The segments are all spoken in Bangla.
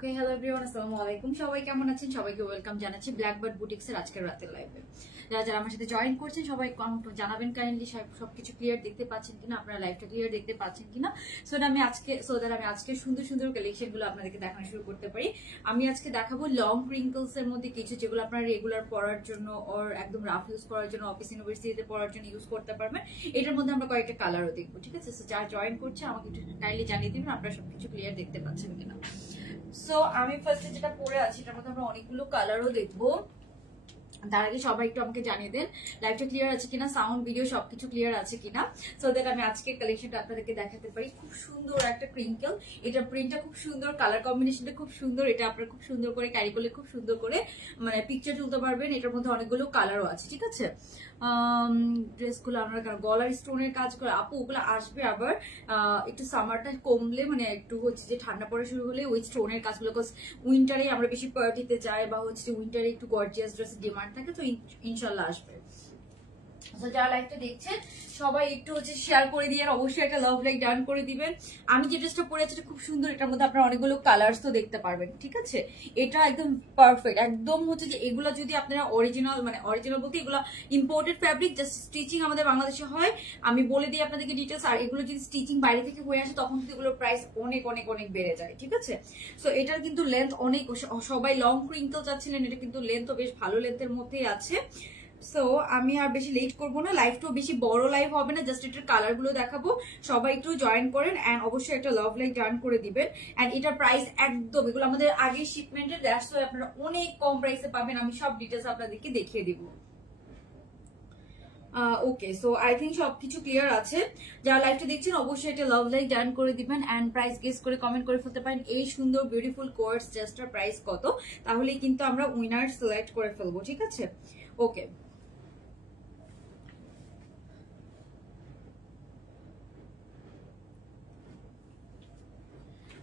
ওকে, হ্যালো এভরিওয়ান, আসসালামু আলাইকুম। সবাই কেমন আছেন? সবাইকে ওয়েলকাম জানাচ্ছি ব্ল্যাকবার্ড বুটিক্সের আজকের রাতের লাইভে। যারা যারা আমার সাথে জয়েন করছেন সবাই জানাবেন কাইন্ডলি সবকিছু ক্লিয়ার দেখতে পাচ্ছেন কিনা, আপনারা লাইভটা ক্লিয়ার দেখতে পাচ্ছেন কিনা, সো দ্যাট আমি আজকে সুন্দর সুন্দর কালেকশনগুলো আপনাদেরকে দেখানো শুরু করতে পারি। আমি আজকে দেখাবো লং ক্রিঙ্কলস এর মধ্যে কিছু, যেগুলো আপনারা রেগুলার পরার জন্য ওর একদম রাফ ইউজ করার জন্য, অফিস ইউনিভার্সিটিতে পড়ার জন্য ইউজ করতে পারবেন। এটার মধ্যে আমরা কয়েকটা কালারও দেখবো, ঠিক আছে? সো যারা জয়েন করছে আমাকে একটু কাইন্ডলি জানিয়ে দিবেন আপনারা সবকিছু ক্লিয়ার দেখতে পাচ্ছেন কিনা। সো আমি ফার্স্টে যেটা পরে আছি এটার মধ্যে আমরা অনেকগুলো কালারও দেখবো। তার আগে সবাই একটু আমাকে জানিয়ে দেন লাইভটা ক্লিয়ার আছে কিনা, সাউন্ড ভিডিও সবকিছু ক্লিয়ার আছে কিনা, সো দ্যাট আমি আজকে কালেকশনটা আপনাদেরকে দেখাতে পারি। খুব সুন্দর একটা ক্রিঙ্কেল, এটা প্রিন্টটা খুব সুন্দর, কালার কম্বিনেশনটা খুব সুন্দর। এটা আপনারা খুব সুন্দর করে ক্যারি করলে খুব সুন্দর করে মানে পিকচার তুলতে পারবেন। এটার মধ্যে অনেকগুলো কালারও আছে, ঠিক আছে? ড্রেসগুলো আমরা গলার স্টোনের কাজ করে আপু, ওগুলো আসবে আবার একটু সামারটা কমলে, মানে একটু হচ্ছে যে ঠান্ডা পড়া শুরু হলে ওই স্টোনের কাজগুলো, উইন্টারে আমরা বেশি পার্টিতে যাই বা হচ্ছে যে উইন্টারে একটু গর্জিয়াস ড্রেসের ডিমান্ড থাকে, তো ইনশাল্লাহ আসবে। যারা লাইভটা দেখছেন সবাই একটু হচ্ছে শেয়ার করে দিয়ে অবশ্যই একটা লাভ লাইক ডান করে দিবেন। আমি যে ড্রেসটা পরে আছি খুব সুন্দর, এটার মধ্যে আপনারা অনেকগুলো কালার্স তো দেখতে পারবেন, ঠিক আছে? এটা একদম পারফেক্ট, একদম হচ্ছে যে এগুলো যদি আপনারা অরিজিনাল বলতে এগুলো ইম্পোর্টেড ফ্যাব্রিক, জাস্ট স্টিচিং আমাদের বাংলাদেশে হয়। আমি বলে দিই আপনাদেরকে ডিটেলস, আর এগুলো যদি স্টিচিং বাইরে থেকে হয়ে আসে তখন কিন্তু এগুলোর প্রাইস অনেক অনেক অনেক বেড়ে যায়, ঠিক আছে? সো এটার কিন্তু লেন্থ অনেক, সবাই লং ক্রিঙ্কল চাচ্ছিলেন, এটা কিন্তু লেন্থও বেশ ভালো লেন্থের মধ্যেই আছে। সো আমি আর বেশি লেট করবো না, লাইভটাও বেশি বড় লাইভ হবে না, জাস্ট এটার কালার গুলো দেখাবো। সবাই একটু জয়েন করেন এন্ড অবশ্যই একটা লাভ লাইক জার্ন করে দিবেন। এন্ড এটার প্রাইস একদম, এগুলো আমাদের আগে শিপমেন্টের, দ্যাটস ওয়াই আপনারা অনেক কম প্রাইসে পাবেন। আমি সব ডিটেলস আপনাদেরকে দেখিয়ে দিব। ওকে, সো আই থিঙ্ক সবকিছু ক্লিয়ার আছে। যারা লাইভটা দেখছেন অবশ্যই একটা লাভ লাইক ডান করে দিবেন এন্ড প্রাইস গেস করে কমেন্ট করে ফেলতে পারেন এই সুন্দর বিউটিফুল কোয়ার্টস ড্রেসটার প্রাইস কত, তাহলেই কিন্তু আমরা উইনার সিলেক্ট করে ফেলবো, ঠিক আছে? ওকে,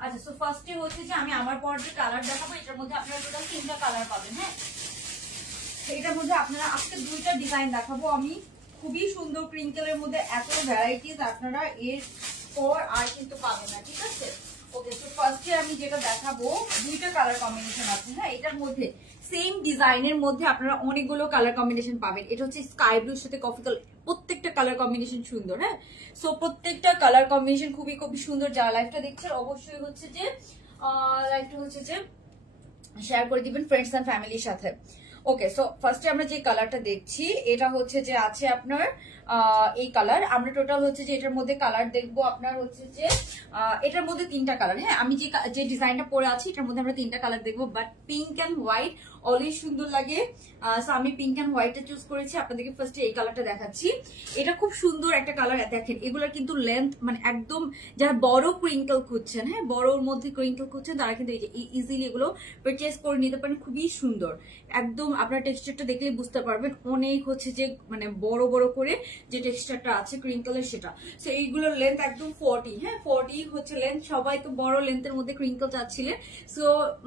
আচ্ছা, সো ফার্স্টে হচ্ছে যে আমি আমার পর যে কালার দেখাবো এটার মধ্যে আপনারা টোটাল 3টা কালার পাবেন। হ্যাঁ, এটার মধ্যে আপনারা আজকে 2টা ডিজাইন দেখাবো আমি, খুবই সুন্দর ক্রিঙ্কেলের মধ্যে এত ভ্যারাইটিস আপনারা এর পর আর কিন্তু পাবেন না, ঠিক আছে? ওকে, তো ফার্স্টে আমি যেটা দেখাবো 2টা কালার কম্বিনেশন আছে। হ্যাঁ, এটার মধ্যে সেম ডিজাইনের মধ্যে আপনারা অনেকগুলো কালার কম্বিনেশন পাবেন। এটা হচ্ছে স্কাই ব্লুর সাথে কফি কালার, প্রত্যেকটা কালার কম্বিনেশন সুন্দর। হ্যাঁ, সো প্রত্যেকটা কালার কম্বিনেশন খুবই খুবই সুন্দর। যারা লাইভটা দেখছেন অবশ্যই হচ্ছে যে শেয়ার করে দিবেন ফ্রেন্ডস এন্ড ফ্যামিলির সাথে। ওকে, সো ফার্স্টে আমরা যে কালারটা দেখছি এটা হচ্ছে যে আছে আপনার এই কালার। আমরা টোটাল হচ্ছে যে এটার মধ্যে কালার দেখবো আপনার হচ্ছে যে এটার মধ্যে 3টা কালার। হ্যাঁ, আমি যে ডিজাইনটা পরে আছি এটার মধ্যে আমরা 3টা কালার দেখবো, but pink and white always সুন্দর লাগে। সো আমি পিঙ্ক অ্যান্ড হোয়াইটটা চুজ করেছি, আপনাদেরকে ফার্স্টে এই কালারটা দেখাচ্ছি। এটা খুব সুন্দর একটা কালার, দেখেন এগুলোর কিন্তু লেন্থ মানে একদম, যারা বড় ক্রিঙ্কল খুঁজছেন, হ্যাঁ বড়র মধ্যে ক্রিঙ্কল খুঁজছেন, তারা কিন্তু ইজিলি এগুলো পারচেজ করে নিতে পারেন। খুবই সুন্দর, একদম আপনার টেক্সচারটা দেখলেই বুঝতে পারবেন অনেক হচ্ছে যে মানে বড় বড় করে যে টেক্সচারটা আছে ক্রিঙ্কলের সেটা। সো এইগুলোর লেন্থ একদম 40। হ্যাঁ, 40 হচ্ছে লেন্থ। সবাই তো বড় লেন্থের মধ্যে ক্রিঙ্কল চাচ্ছিলেন, সো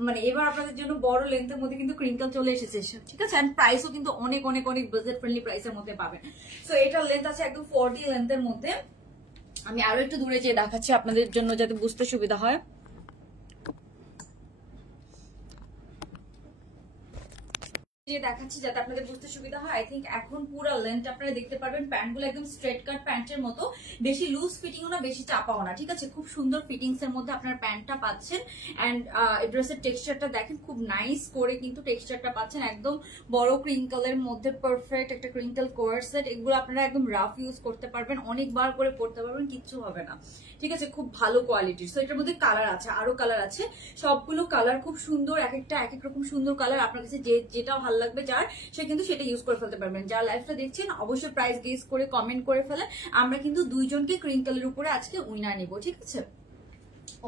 মানে এবার আপনাদের জন্য বড় লেন্থের মধ্যে কিন্তু ক্রিঙ্কল চলে এসেছে, ঠিক আছে? এন্ড প্রাইসও কিন্তু অনেক অনেক অনেক বাজেট ফ্রেন্ডলি প্রাইসের মধ্যে পাবেন। সো এটার লেন্থ আছে একদম 40 লেন্থের মধ্যে। আমি আরো একটু দূরে যেয়ে দেখাচ্ছি আপনাদের জন্য যাতে বুঝতে সুবিধা হয়। দেখাচ্ছি যাতে আপনাদের বুঝতে সুবিধা হয়। আই থিঙ্ক এখন পুরো লেন্থ আপনারা দেখতে পারবেন। প্যান্টগুলো একদম স্ট্রেট কাট প্যান্টের মতো, বেশি লুজ ফিটিংও না বেশি চাপাও না, ঠিক আছে? খুব সুন্দর ফিটিংস এর মধ্যে আপনার প্যান্টটা পাচ্ছেন। এন্ড ড্রেসের টেক্সচারটা দেখেন, খুব নাইস করে কিন্তু টেক্সচারটা পাচ্ছেন, একদম বড় ক্রিঙ্কলের মধ্যে পারফেক্ট একটা ক্রিঙ্কল কোয়ার সেট। এগুলো আপনারা একদম রাফ ইউজ করতে পারবেন, অনেকবার করে পড়তে পারবেন, কিচ্ছু হবে না, ঠিক আছে? খুব ভালো কোয়ালিটির। সো এটার মধ্যে কালার আছে, আরো কালার আছে, সবগুলো কালার খুব সুন্দর, এক একটা এক এক রকম সুন্দর কালার। আপনার কাছে যেটা ভালো লাগবে যার, সে কিন্তু সেটা ইউজ করে ফেলতে পারবেন। যারা লাইভটা দেখছেন অবশ্যই প্রাইস গেস করে কমেন্ট করে ফেলে, আমরা কিন্তু 2জনকে ক্রিঙ্কলের উপরে আজকে উইনার নিব, ঠিক আছে?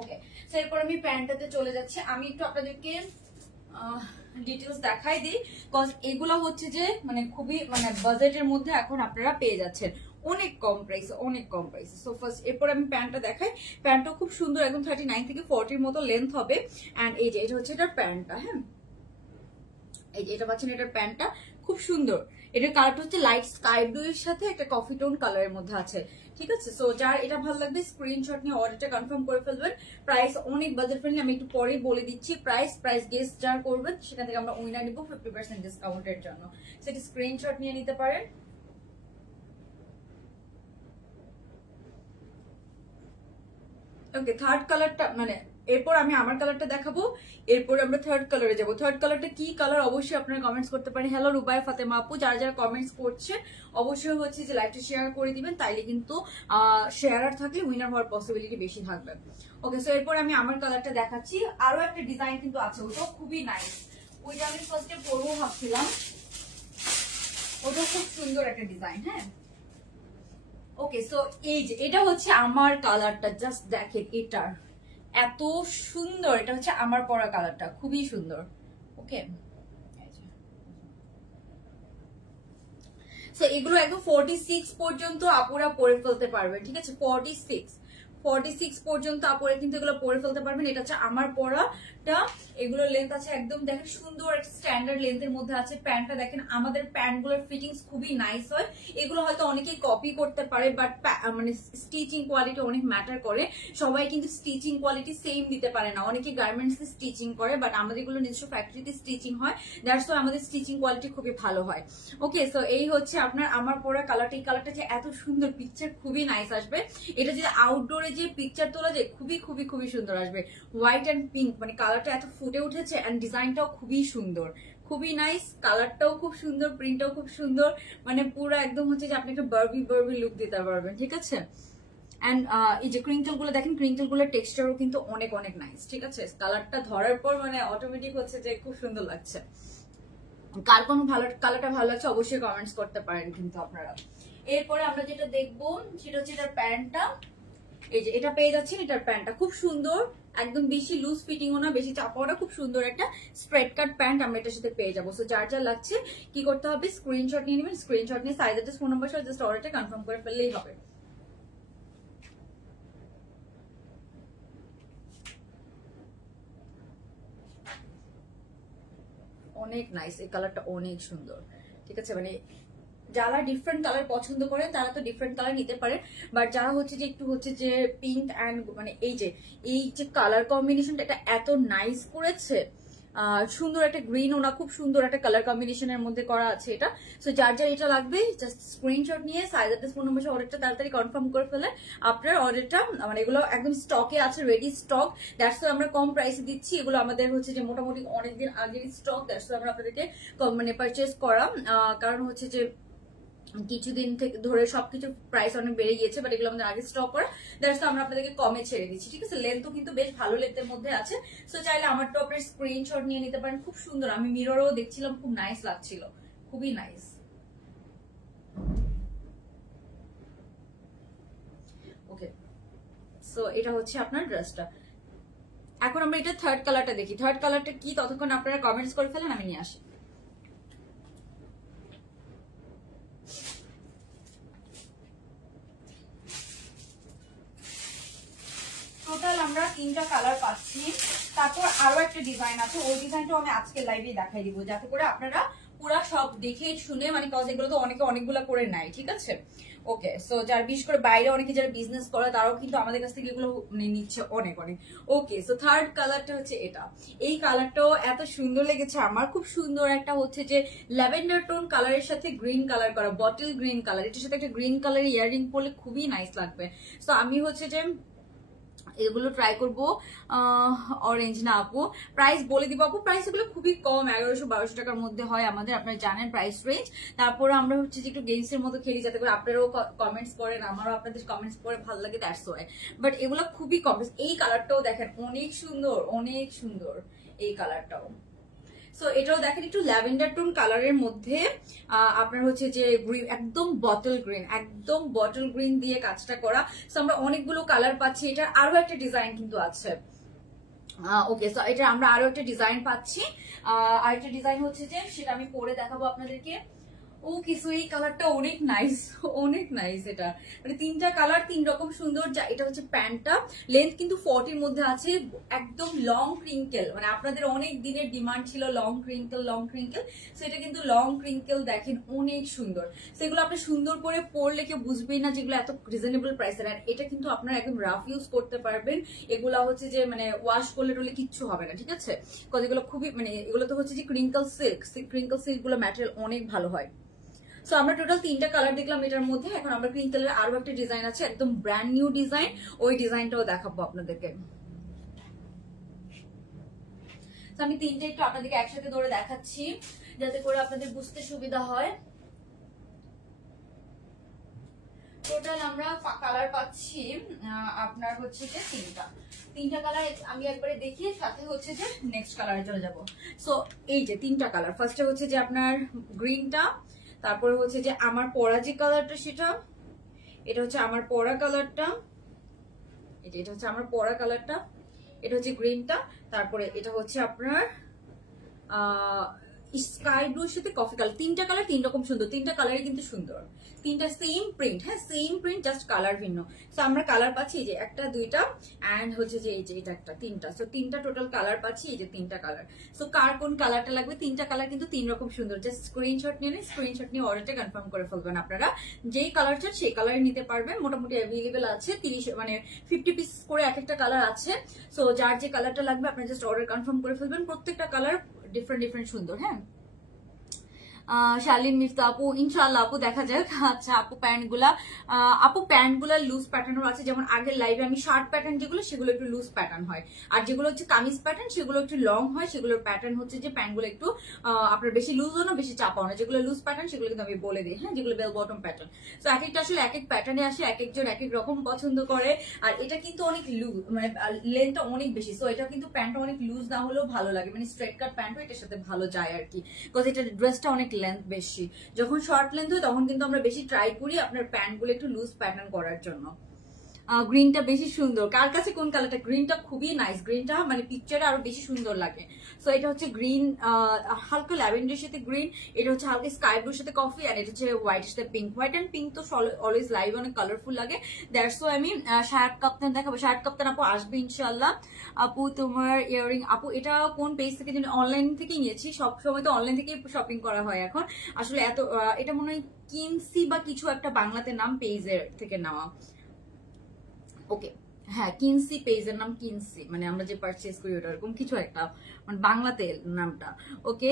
ওকে, সো এরপর আমি প্যান্টটাতে চলে যাচ্ছি। আমি একটু আপনাদেরকে ডিটেলস দেখাই দিই, কজ এগুলো হচ্ছে যে মানে খুবই মানে বাজেটের মধ্যে এখন আপনারা পেয়ে যাচ্ছেন অনেক কম প্রাইসে, অনেক কম প্রাইসে। সো ফার্স্ট এরপর আমি প্যান্টটা দেখাই। প্যান্টটা খুব সুন্দর, একদম 39 থেকে 40 মতো লেন্থ হবে। এন্ড এই যে এটা হচ্ছে এটার প্যান্টটা। হ্যাঁ, এই যে এটা পাচ্ছেন, এটার প্যান্টটা খুব সুন্দর। এটার কালারটা হচ্ছে লাইট স্কাই ব্লু এর সাথে একটা কফি টোন কালারের মধ্যে আছে, ঠিক আছে। সো যার এটা ভালো লাগবে স্ক্রিনশট নিয়ে অর্ডারটা কনফার্ম করে ফেলবেন। প্রাইস অনেক বাজেট ফ্রেন্ডলি, আমি একটু পরেই বলে দিচ্ছি প্রাইস গেস যার করবেন সেখান থেকে আমরা উইনার নিব 50% ডিসকাউন্টের জন্য। সেটা স্ক্রিনশট নিয়ে নিতে পারেন। ওকে, থার্ড কালারটা মানে এরপর আমি আমার কালারটা দেখাবো, এরপর আমরা থার্ড কালারে যাবো। থার্ড কালারটা কি কালার অবশ্যই আপনারা কমেন্টস করতে পারেন। হ্যালো রুবাইয়া ফাতেমা আপু, যারা যারা কমেন্টস করছে অবশ্যই হচ্ছে যে লাইভটা শেয়ার করে দিবেন, তাইলে কিন্তু শেয়ার থাকলে উইনার হওয়ার পসিবিলিটি বেশি থাকবে। ওকে, সো এরপর আমি আমার কালারটা দেখাচ্ছি। আরো একটা ডিজাইন কিন্তু আছে, ওটাও খুবই নাইস, ওইটা আমি ফার্স্টে পরবো ভাবছিলাম, ওটা খুব সুন্দর একটা ডিজাইন। হ্যাঁ, ওকে, সো এই যে এটা হচ্ছে আমার কালারটা, জাস্ট দেখেন এটা এত সুন্দর, এটা হচ্ছে আমার পরা কালারটা, খুবই সুন্দর। ওকে, সো এগুলো একদম 46 পর্যন্ত আপুরা পরে ফেলতে পারবেন, ঠিক আছে। 46 পর্যন্ত আপুরা কিন্তু এগুলো পরে ফেলতে পারবেন। এটা হচ্ছে আমার পরাটা, এগুলোর লেন্থ আছে একদম দেখেন সুন্দর একটা স্ট্যান্ডার্ড লেন্থের মধ্যে আছে। প্যান্টটা দেখেন, আমাদের প্যান্টগুলোর ফিটিংস খুবই নাইস হয়। এগুলো হয়তো অনেকেই কপি করতে পারে, বাট মানে স্টিচিং কোয়ালিটি অনেক ম্যাটার করে। সবাই কিন্তু স্টিচিং কোয়ালিটি সেম দিতে পারে না, অনেকে গার্মেন্টস স্টিচিং করে, বাট আমাদের এগুলো নিজস্ব ফ্যাক্টরিতে স্টিচিং হয়, দ্যাটস ওয়াই আমাদের স্টিচিং কোয়ালিটি খুবই ভালো হয়। ওকে, সো এই হচ্ছে আপনার আমার পরা কালারটা। এই কালারটা যে এত সুন্দর, পিকচার খুবই নাইস আসবে। এটা যদি আউটডোরে যে পিকচার তোলা যায় খুবই খুবই খুবই সুন্দর আসবে। হোয়াইট অ্যান্ড পিঙ্ক মানে কালারটা এত ফুটে উঠেছে, অ্যান্ড ডিজাইনটাও খুবই সুন্দর, খুবই নাইস। কালারটাও খুব সুন্দর, প্রিন্টটাও খুব সুন্দর, মানে পুরো একদম হচ্ছে যে আপনি একটা বারবি লুক দিতে পারবেন, ঠিক আছে। অ্যান্ড এই যে ক্রিঙ্কল গুলো দেখেন, ক্রিঙ্কল গুলোর টেক্সচারও কিন্তু অনেক অনেক নাইস, ঠিক আছে। কালারটা ধরার পর মানে অটোমেটিক হচ্ছে যে খুব সুন্দর লাগছে। কার কোনো ভালো কালারটা ভালো লাগছে অবশ্যই কমেন্টস করতে পারেন কিন্তু আপনারা। এরপরে আমরা যেটা দেখবো সেটা হচ্ছে এটার প্যান্টটা। এই যে এটা পেয়ে যাচ্ছেন, এটার প্যান্টটা খুব সুন্দর, একদম বেশি লুজ ফিটিংও না, বেশি চাপাও না, খুব সুন্দর একটা স্ট্রেট কাট প্যান্ট আমরা এটার সাথে পেয়ে যাবো। সো যার যা লাগছে কি করতে হবে, স্ক্রিনশট নিয়ে নেবেন, স্ক্রিনশট নিয়ে সাইজ অ্যাড্রেস ফোন নাম্বার সহ জাস্ট অর্ডারটা কনফার্ম করে ফেললেই হবে। অনেক নাইস, এই কালারটা অনেক সুন্দর, ঠিক আছে। মানে যারা ডিফারেন্ট কালার পছন্দ করেন তারা তো ডিফারেন্ট কালার নিতে পারে, বাট যারা হচ্ছে যে একটু হচ্ছে যে পিঙ্ক অ্যান্ড মানে এই যে কালার কম্বিনেশনটা এটা এত নাইস করেছে, সুন্দর একটা গ্রিন ওনা, খুব সুন্দর একটা কালার কম্বিনেশনের মধ্যে করা আছে এটা। সো যার যার এটা লাগবে জাস্ট স্ক্রিনশট নিয়ে সাইজ অ্যাড্রেস ফোন নম্বর অর্ডারটা তাড়াতাড়ি কনফার্ম করে ফেলে আপনার অর্ডারটা, মানে এগুলো একদম স্টকে আছে, রেডি স্টক, দ্যাটস আমরা কম প্রাইসে দিচ্ছি। এগুলো আমাদের হচ্ছে যে মোটামুটি অনেকদিন আগের স্টক, দ্যাটস আমরা আপনাদেরকে মানে পারচেস করা, কারণ হচ্ছে যে কিছুদিন থেকে ধরে সবকিছু প্রাইস অনেক বেড়ে গিয়েছে, বাট এগুলো আমাদের আগে স্টক করা, দ্যাটস আমরা আপনাদেরকে কমে ছেড়ে দিচ্ছি, ঠিক আছে। লেন্থও কিন্তু বেশ ভালো লেন্থের মধ্যে আছে। সো চাইলে আমার তো আপনার স্ক্রিনশট নিয়ে নিতে পারেন, খুব সুন্দর। আমি মিররও দেখছিলাম, খুব নাইস লাগছিল, খুবই নাইস। ওকে, সো এটা হচ্ছে আপনার ড্রেসটা। এখন আমরা এটা থার্ড কালারটা দেখি, থার্ড কালারটা কি ততক্ষণ আপনারা কমেন্টস করে ফেলেন, আমি নিয়ে আসি। টোটাল আমরা 3টা কালার পাচ্ছি, তারপর আরো একটা ডিজাইন আছে, ওই ডিজাইনটাও আমি আজকে লাইভে দেখাই দিব, যাতে করে আপনারা পুরা সব দেখে শুনে, মানে কজ এগুলো তো অনেকে অনেকগুলো করে নাই, ঠিক আছে। ওকে, সো যারা বিশেষ করে বাইরে অনেকে যারা বিজনেস করে তারাও কিন্তু আমাদের কাছ থেকে এগুলো নিচ্ছে অনেক অনেক। ওকে, সো থার্ড কালারটা হচ্ছে এটা। এই কালারটাও এত সুন্দর লেগেছে আমার, খুব সুন্দর একটা হচ্ছে যে ল্যাভেন্ডার টোন কালারের সাথে গ্রিন কালার করা, বটল গ্রিন কালার, এটার সাথে একটা গ্রিন কালারের ইয়াররিং পরলে খুবই নাইস লাগবে। সো আমি হচ্ছে যে এগুলো ট্রাই করবো। অরেঞ্জ না আপু, প্রাইস বলে দিব আপু, প্রাইস এগুলো খুবই কম, 1100-1200 টাকার মধ্যে হয় আমাদের, আপনারা জানেন প্রাইস রেঞ্জ। তারপর আমরা হচ্ছে যে একটু গেমস এর মতো খেলি, যাতে করে আপনারাও কমেন্টস করেন, আমারও আপনাদের কমেন্টস করে ভালো লাগে, দ্যাটস ওয়াই। বাট এগুলো খুবই কম। এই কালারটাও দেখেন অনেক সুন্দর, অনেক সুন্দর এই কালারটাও। সো এটাও দেখেন একটু ল্যাভেন্ডার টোন কালারের মধ্যে আপনার হচ্ছে যে একদম বটল গ্রিন দিয়ে কাজটা করা। সো আমরা অনেকগুলো কালার পাচ্ছি, এটার আরো একটা ডিজাইন কিন্তু আছে। ওকে, সো এটা আমরা আরো একটা ডিজাইন পাচ্ছি, আরেকটা ডিজাইন হচ্ছে যে সেটা আমি পরে দেখাবো আপনাদেরকে। ওকে, সো এই কালারটা অনেক নাইস, অনেক নাইস। এটা মানে তিনটা কালার তিন রকম সুন্দর। যা এটা হচ্ছে প্যান্টটা, লেন্থ কিন্তু 40 মধ্যে আছে, একদম লং ক্রিঙ্কেল, মানে আপনাদের অনেক দিনের ডিমান্ড ছিল long crinkle, long crinkle. So এটা কিন্তু লং ক্রিঙ্কেল, দেখেন অনেক সুন্দর। সেগুলো আপনি সুন্দর করে পরলে কেউ বুঝবেই না যেগুলো এত রিজনেবল প্রাইসের। আর এটা কিন্তু আপনারা একদম রাফ ইউজ করতে পারবেন। এগুলা হচ্ছে যে মানে ওয়াশ করলে টলে কিচ্ছু হবে না, ঠিক আছে। এগুলো খুবই মানে এগুলো তো হচ্ছে যে ক্রিঙ্কেল সিল্ক, ক্রিঙ্কেল সিল্ক গুলো ম্যাটেরিয়াল অনেক ভালো হয়। সো আমরা টোটাল তিনটা কালার দেখলাম এটার মধ্যে। এখন আমরা ক্রিঙ্কেলের আরো একটা ডিজাইন আছে, একদম ব্র্যান্ড নিউ ডিজাইন, ওই ডিজাইনটাও দেখাবো আপনাদেরকে। আমি তিনটা একটু আপনাদেরকে একসাথে ধরে দেখাচ্ছি যাতে করে আপনাদের বুঝতে সুবিধা হয়। টোটাল আমরা কালার পাচ্ছি আপনার হচ্ছে যে তিনটা কালার আমি একবারে দেখিয়ে সাথে হচ্ছে যে নেক্সট কালারে চলে যাব। সো এই যে তিনটা কালার, ফার্স্টে হচ্ছে যে আপনার গ্রিনটা, তারপরে হচ্ছে যে আমার পরা যে কালারটা সেটা, এটা হচ্ছে আমার পরা কালারটা, এটা হচ্ছে আমার পরা কালারটা, এটা হচ্ছে গ্রিনটা, তারপরে এটা হচ্ছে আপনার স্কাই ব্লুর সাথে কফি কালার। তিনটা কালার তিন রকম সুন্দর, তিনটা কালারই কিন্তু সুন্দর, তিনটা সেম প্রিন্ট, হ্যাঁ সেম প্রিন্ট, জাস্ট কালার ভিন্ন। তো আমরা কালার পাচ্ছি এই যে একটা দুইটা অ্যান্ড হচ্ছে যে এই যে এটা একটা তিনটা। সো তিনটা টোটাল কালার পাচ্ছি, এই যে তিনটা কালার। সো কার কোন কালারটা লাগবে, তিনটা কালার কিন্তু তিন রকম সুন্দর। জাস্ট স্ক্রিনশট নিয়ে স্ক্রিনশট নিয়ে অর্ডারটা কনফার্ম করে ফেলবেন। আপনারা যেই কালার চান সেই কালারে নিতে পারবেন, মোটামুটি অ্যাভেলেবেল আছে 30 মানে 50 পিস করে এক একটা কালার আছে। সো যার যে কালারটা লাগবে আপনারা জাস্ট অর্ডার কনফার্ম করে ফেলবেন। প্রত্যেকটা কালার ডিফারেন্ট ডিফারেন্ট সুন্দর। হ্যাঁ শালিন মিফতা আপু, ইনশাআল্লাহ আপু দেখা যাক। আচ্ছা আপু প্যান্ট গুলা লুজ প্যাটার্নও আছে, যেমন আগের লাইভে আমি শার্ট প্যাটার্ন যেগুলো সেগুলো একটু লুজ প্যাটার্ন হয়, আর যেগুলো হচ্ছে কামিজ প্যাটার্ন সেগুলো একটু লং হয়। সেগুলোর প্যাটার্ন হচ্ছে যে প্যান্ট গুলো একটু আপনার বেশি লুজও না বেশি চাপাও না। যেগুলো লুজ প্যাটার্ন সেগুলো কিন্তু আমি বলে দিই, হ্যাঁ যেগুলো বেল বটম প্যাটার্ন। তো এক একটা আসলে এক এক প্যাটার্নে আসে, এক একজন এক এক রকম পছন্দ করে। আর এটা কিন্তু অনেক লুজ, মানে লেন্থটা অনেক বেশি। সো এটা কিন্তু প্যান্টটা অনেক লুজ না হলেও ভালো লাগে, মানে স্ট্রেট কাট প্যান্টও এটার সাথে ভালো যায় আর কি, বিকজ এটা ড্রেসটা অনেক লেন্থ বেশি। যখন শর্ট লেন্থ হয় তখন কিন্তু আমরা বেশি ট্রাই করি আপনার প্যান্ট গুলো একটু লুজ প্যাটার্ন করার জন্য। গ্রিনটা বেশি সুন্দর, কার কাছে কোন কালারটা, গ্রিনটা খুবই নাইস, গ্রিনটা মানে পিকচারে আরো বেশি সুন্দর লাগে। সো এটা হচ্ছে গ্রিন, হালকা ল্যাভেন্ডারের সাথে গ্রিন, এটা হচ্ছে হালকা স্কাই ব্লুর সাথে কফি, আর এটা হচ্ছে হোয়াইট সাথে পিঙ্ক। হোয়াইট এন্ড পিঙ্ক তো অলওয়েজ লাইভ অনেক কালারফুল লাগে, দ্যাটস ওয়াই আমি শার্ট কাপ্তান দেখাবো। শার্ট কাপ্তান আপু আসবে ইনশাল্লাহ। আপু তোমার ইয়ারিং, আপু এটা কোন পেজ থেকে, অনলাইন থেকেই নিয়েছি, সবসময় তো অনলাইন থেকেই শপিং করা হয় এখন আসলে। এত এটা মনে হয় কিনসি বা কিছু একটা বাংলাতে নাম, পেজের থেকে নেওয়া। ওকে হ্যাঁ কিনসি, পেজের নাম কিনসি, মানে আমরা যে পারচেজ করি ওটা এরকম কিছু একটা, মানে বাংলাতে নামটা। ওকে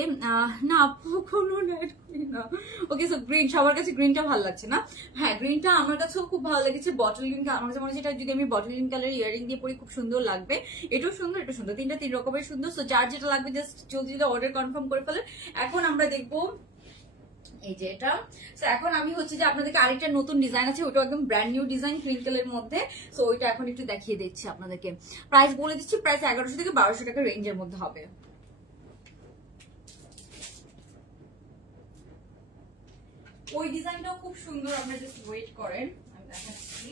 না আপু কোনো না। ওকে সো গ্রিন, সবার কাছে গ্রিনটা ভালো লাগছে না? হ্যাঁ গ্রিনটা আমার কাছেও খুব ভালো লেগেছে। বটল গ্রিন আমার কাছে মনে হচ্ছে এটা যদি আমি বটল গ্রিন কালার ইয়ারিং দিয়ে পরি খুব সুন্দর লাগবে। এটাও সুন্দর, এটা সুন্দর, তিনটা তিন রকমের সুন্দর। সো যার যেটা লাগবে জাস্ট জলদি অর্ডার কনফার্ম করে ফেলেন। এখন আমরা দেখবো এই যে এটা। সো এখন আমি হচ্ছে যে আপনাদেরকে আরেকটা নতুন ডিজাইন আছে, ওটা একদম ব্র্যান্ড নিউ ডিজাইন ক্রিঙ্কেলের মধ্যে। সো ওইটা এখন একটু দেখিয়ে দিচ্ছি আপনাদেরকে। প্রাইস বলে দিচ্ছি, প্রাইস 1100 থেকে 1200 টাকা রেঞ্জের মধ্যে হবে। ওই ডিজাইনটাও খুব সুন্দর, আপনারা জাস্ট ওয়েট করেন আমি দেখাচ্ছি।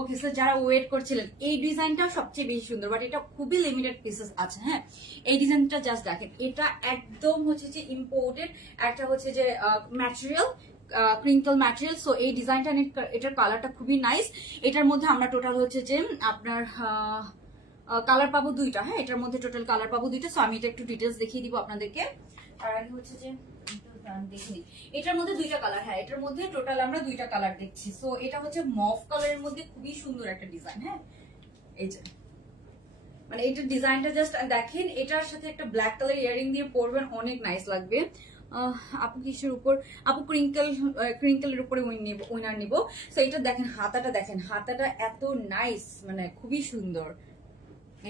ওকে স্যার, যারা ওয়েট করছিলেন এই ডিজাইনটা সবচেয়ে বেশি সুন্দর, বাট এটা খুবই লিমিটেড পিসেস আছে। হ্যাঁ এই ডিজাইনটা জাস্ট দেখেন, এটা একদম হচ্ছে যে ইম্পোর্টেড একটা হচ্ছে যে ম্যাটেরিয়াল, ক্রিঙ্কল ম্যাটেরিয়াল। সো এই ডিজাইনটা, এটার কালারটা খুবই নাইস। এটার মধ্যে আমরা টোটাল হচ্ছে যে আপনার কালার পাবো দুইটা। হ্যাঁ, এটার মধ্যে টোটাল কালার পাবো দুইটা। সো আমি এটা একটু ডিটেলস দেখিয়ে দিব আপনাদেরকে। আর আগে হচ্ছে যে দেখিনি, এটার মধ্যে দুইটা কালার। হ্যাঁ, এটার মধ্যে টোটাল আমরা দুইটা কালার দেখছি। সো এটা হচ্ছে মফ কালারের মধ্যে খুবই সুন্দর একটা ডিজাইন। হ্যাঁ, এই যে মানে এটার ডিজাইনটা জাস্ট দেখেন, এটার সাথে একটা ব্ল্যাক কালার ইয়ারিং দিয়ে পরবেন, অনেক নাইস লাগবে। আপু কিসের উপর? আপু ক্রিঙ্কেলের উপরে উইনার নিব। সো এটা দেখেন, হাতাটা দেখেন, হাতাটা এত নাইস, মানে খুবই সুন্দর।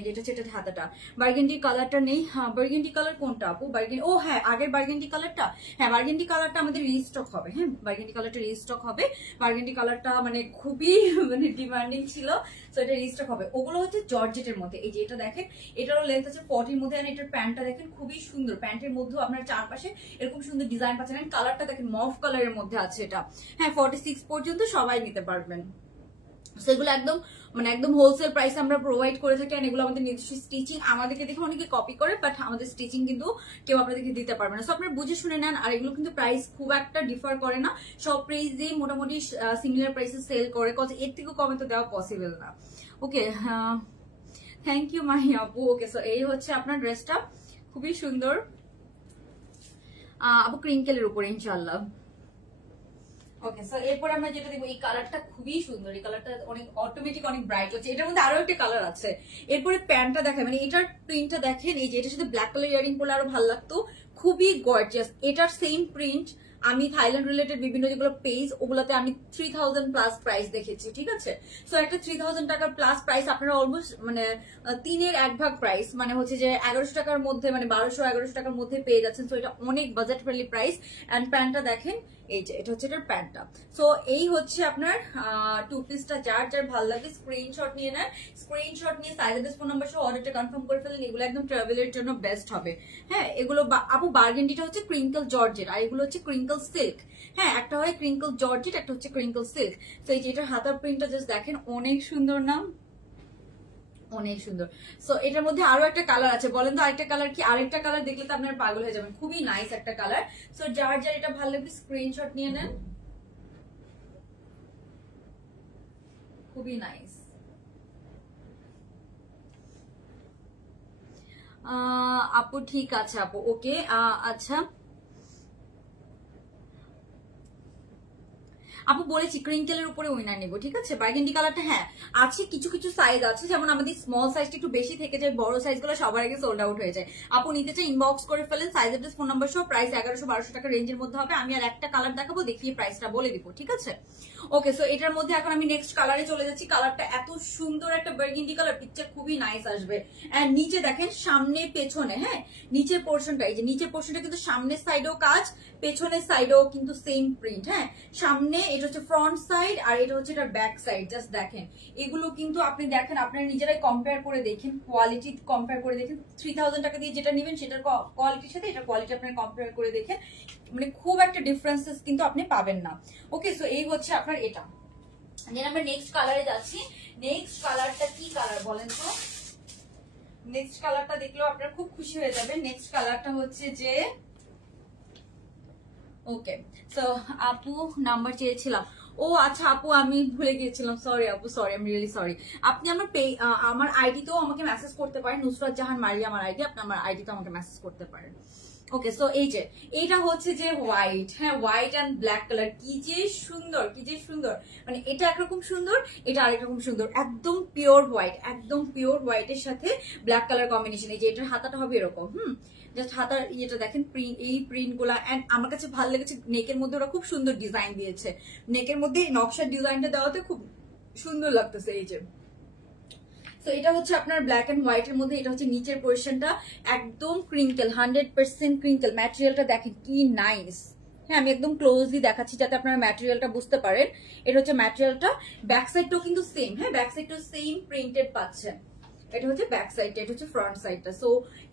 যেটা হচ্ছে এটা হাতাটা বার্গেন্ডি কালারটা নেই। হ্যাঁ, বার্গেন্ডি কালার কোনটা আপু? বার্গেন্ডি, ও হ্যাঁ, আগের বার্গেন্ডি কালারটা। হ্যাঁ, বার্গেন্ডি কালারটা আমাদের রিস্টক হবে। হ্যাঁ, বার্গেন্ডি কালারটা রিস্টক হবে। বার্গেন্ডি কালারটা মানে খুবই মানে ডিমান্ডিং ছিল, সো এটা রিস্টক হবে। ওগুলো হচ্ছে জর্জেটের মধ্যে। এই যে এটা দেখেন, এটারও লেন্থ আছে 40 মধ্যে। আর এটার প্যান্টটা দেখেন খুবই সুন্দর। প্যান্টের মধ্যেও আপনার চারপাশে এরকম সুন্দর ডিজাইন পাচ্ছেন। কালারটা দেখেন মফ কালারের মধ্যে আছে এটা। হ্যাঁ, 46 পর্যন্ত সবাই নিতে পারবেন। সেগুলো একদম মানে একদম হোলসেল প্রাইসে আমরা প্রোভাইড করে থাকি। আর এগুলো আমাদের নিজস্ব স্টিচিং, আমাদেরকে দেখে অনেকে কপি করে, বাট আমাদের স্টিচিং কিন্তু কেউ আপনাদেরকে দিতে পারবে না। সো আপনারা বুঝে শুনে নেন। আর এগুলো কিন্তু প্রাইস খুব একটা ডিফার করে না, সব প্রাইসেই মোটামুটি সিমিলার প্রাইসে সেল করে, কজ এর থেকেও কমে তো দেওয়া পসিবল না। ওকে, থ্যাংক ইউ মাহি আপু। ওকে, সো এই হচ্ছে আপনার ড্রেসটা, খুবই সুন্দর আপু, ক্রিঙ্কেলের উপরে ইনশাল্লাহ। ওকে, সো এরপর আমরা যেটা দেখবো, এই কালারটা খুবই সুন্দর। এই কালারটা অনেক অটোমেটিক, অনেক ব্রাইট হচ্ছে। এটার মধ্যে আরো একটা কালার আছে। এরপরে প্যান্টটা দেখেন, মানে এটার প্রিন্টটা দেখেন, এই যে এটার সাথে ব্ল্যাক কালার ইয়ারিং পরলে আরো ভালো লাগতো, খুবই গর্জিয়াস। এটার সেম প্রিন্ট আমি থাইল্যান্ড রিলেটেড বিভিন্ন যেগুলো পেজ, ওগুলোতে আমি 3000 প্লাস প্রাইস দেখেছি, ঠিক আছে। সো একটা 3000 টাকার প্লাস প্রাইস আপনারা অলমোস্ট মানে 3-এর 1 ভাগ প্রাইস, মানে হচ্ছে যে 1100 টাকার মধ্যে, মানে 1200-1100 টাকার মধ্যে পেয়ে যাচ্ছেন। সো এটা অনেক বাজেট ফ্রেন্ডলি প্রাইস। এন্ড প্যান্টটা দেখেন, এই যে এটা হচ্ছে এটার প্যান্টটা। সো এই হচ্ছে আপনার টু পিসটা। যার যার ভালো লাগে স্ক্রিনশট নিয়ে নেন। স্ক্রিনশট নিয়ে সাইজের ফোন নাম্বার সহ অর্ডারটা কনফার্ম করে ফেলেন। এগুলো একদম ট্রাভেলের জন্য বেস্ট হবে। হ্যাঁ, এগুলো আপু বার্গেন্ডিটা হচ্ছে ক্রিঙ্কল জর্জেট, আর এগুলো হচ্ছে ক্রিঙ্কল সিল্ক। হ্যাঁ, একটা হয় ক্রিঙ্কল জর্জেট, একটা হচ্ছে ক্রিঙ্কল সিল্ক। তো এই যে এটার হাতার প্রিন্টটা জাস্ট দেখেন, অনেক সুন্দর না? অনেক সুন্দর। সো এটার মধ্যে আরো একটা কালার আছে, বলেন তো আরেকটা কালার কি? আরেকটা কালার দেখলে তো আপনার পাগল হয়ে যাবেন, খুবই নাইস একটা কালার। সো যার যার এটা ভালো লাগবে স্ক্রিনশট নিয়ে নেন, খুবই নাইস। আপু ঠিক আছে আপু, ওকে। আচ্ছা আপু বলেছি ক্রিঙ্কেলের উপরে উইনার নিব, ঠিক আছে। বার্গেন্ডি কালারটা হ্যাঁ আছে, কিছু কিছু সাইজ আছে, যেমন আমাদের স্মল সাইজটা একটু বেশি থেকে যায়, বড় সাইজগুলো সবার আগে সোল্ড আউট হয়ে যায়। আপু নিতে চাই ইনবক্স করে ফেলেন, সাইজ অ্যাড্রেস ফোন নাম্বার সহ। প্রাইস 1100-1200 টাকা রেঞ্জের মধ্যে হবে। আমি আর একটা কালার দেখাবো, দেখিয়ে প্রাইসটা বলে দিব, ঠিক আছে। ওকে, সো এটার মধ্যে এখন আমি নেক্সট কালারে চলে যাচ্ছি। কালারটা এত সুন্দর একটা বার্গেন্ডি কালার, পিকচার খুবই নাইস আসবে। এন্ড নিচে দেখেন, সামনে পেছনে, হ্যাঁ নিচের পোর্শনটা, এই যে নিচের পোর্শনটা কিন্তু সামনের সাইডেও কাজ, পেছনের সাইডেও কিন্তু সেম প্রিন্ট। হ্যাঁ, সামনে এটা হচ্ছে ফ্রন্ট সাইড, আর এটা হচ্ছে এটার ব্যাক সাইড। জাস্ট দেখেন, এগুলো কিন্তু আপনি দেখেন, আপনারা নিজেরাই কম্পেয়ার করে দেখেন, কোয়ালিটি কম্পেয়ার করে দেখেন। 3000 টাকা দিয়ে যেটা নেবেন সেটার কোয়ালিটির সাথে এটার কোয়ালিটি আপনারা কম্পেয়ার করে দেখেন, মানে খুব একটা ডিফারেন্সেস কিন্তু আপনি পাবেন না। ওকে, সো এই হচ্ছে আপনার এটা। দেন আমরা নেক্সট কালারে যাচ্ছি। নেক্সট কালারটা কি কালার বলেন তো? নেক্সট কালারটা দেখলেও আপনারা খুব খুশি হয়ে যাবেন। নেক্সট কালারটা হচ্ছে যে, ওকে, সো আপু নাম্বার চেয়েছিলাম। ও আচ্ছা আপু, আমি ভুলে গিয়েছিলাম, সরি আপু, sorry, I am really sorry. আপনি আমার আইডিতেও আমাকে মেসেজ করতে পারেন, নুসরাত জাহান মারিয়া আমার আইডি, আপনি আমার আইডিতেও আমাকে মেসেজ করতে পারেন। ওকে, সো এই যে এইটা হচ্ছে যে হোয়াইট, হ্যাঁ হোয়াইট এন্ড ব্ল্যাক কালার, কি যে সুন্দর, কি যে সুন্দর। মানে এটা একরকম সুন্দর, এটা আরেক রকম সুন্দর। একদম পিওর হোয়াইট, একদম পিওর হোয়াইটের সাথে ব্ল্যাক কালার কম্বিনেশন। এই যে এটার হাতাটা হবে এরকম, জাস্ট হাতার ইয়েটা দেখেন, প্রিন্ট, এই প্রিন্ট গুলা। এন্ড আমার কাছে ভালো লেগেছে, নেকের মধ্যে ওরা খুব সুন্দর ডিজাইন দিয়েছে। নেকের মধ্যে নকশার ডিজাইনটা দেওয়াতে খুব সুন্দর লাগতেছে। এই যে, তো এটা হচ্ছে আপনার ব্ল্যাক এন্ড হোয়াইট এর মধ্যে। এটা হচ্ছে নিচের পোর্শনটা, একদম ক্রিঙ্কেল, 100% ক্রিঙ্কেল। ম্যাটেরিয়ালটা দেখেন কি নাইস। হ্যাঁ, আমি একদম ক্লোজলি দেখাচ্ছি যাতে আপনারা ম্যাটেরিয়ালটা বুঝতে পারেন। এটা হচ্ছে ম্যাটেরিয়ালটা। ব্যাক সাইডটাও কিন্তু সেম, হ্যাঁ ব্যাক সাইডটাও সেম প্রিন্টেড পাচ্ছেন। এটা হচ্ছে ব্যাক সাইডটা, এটা হচ্ছে ফ্রন্ট সাইডটা। সো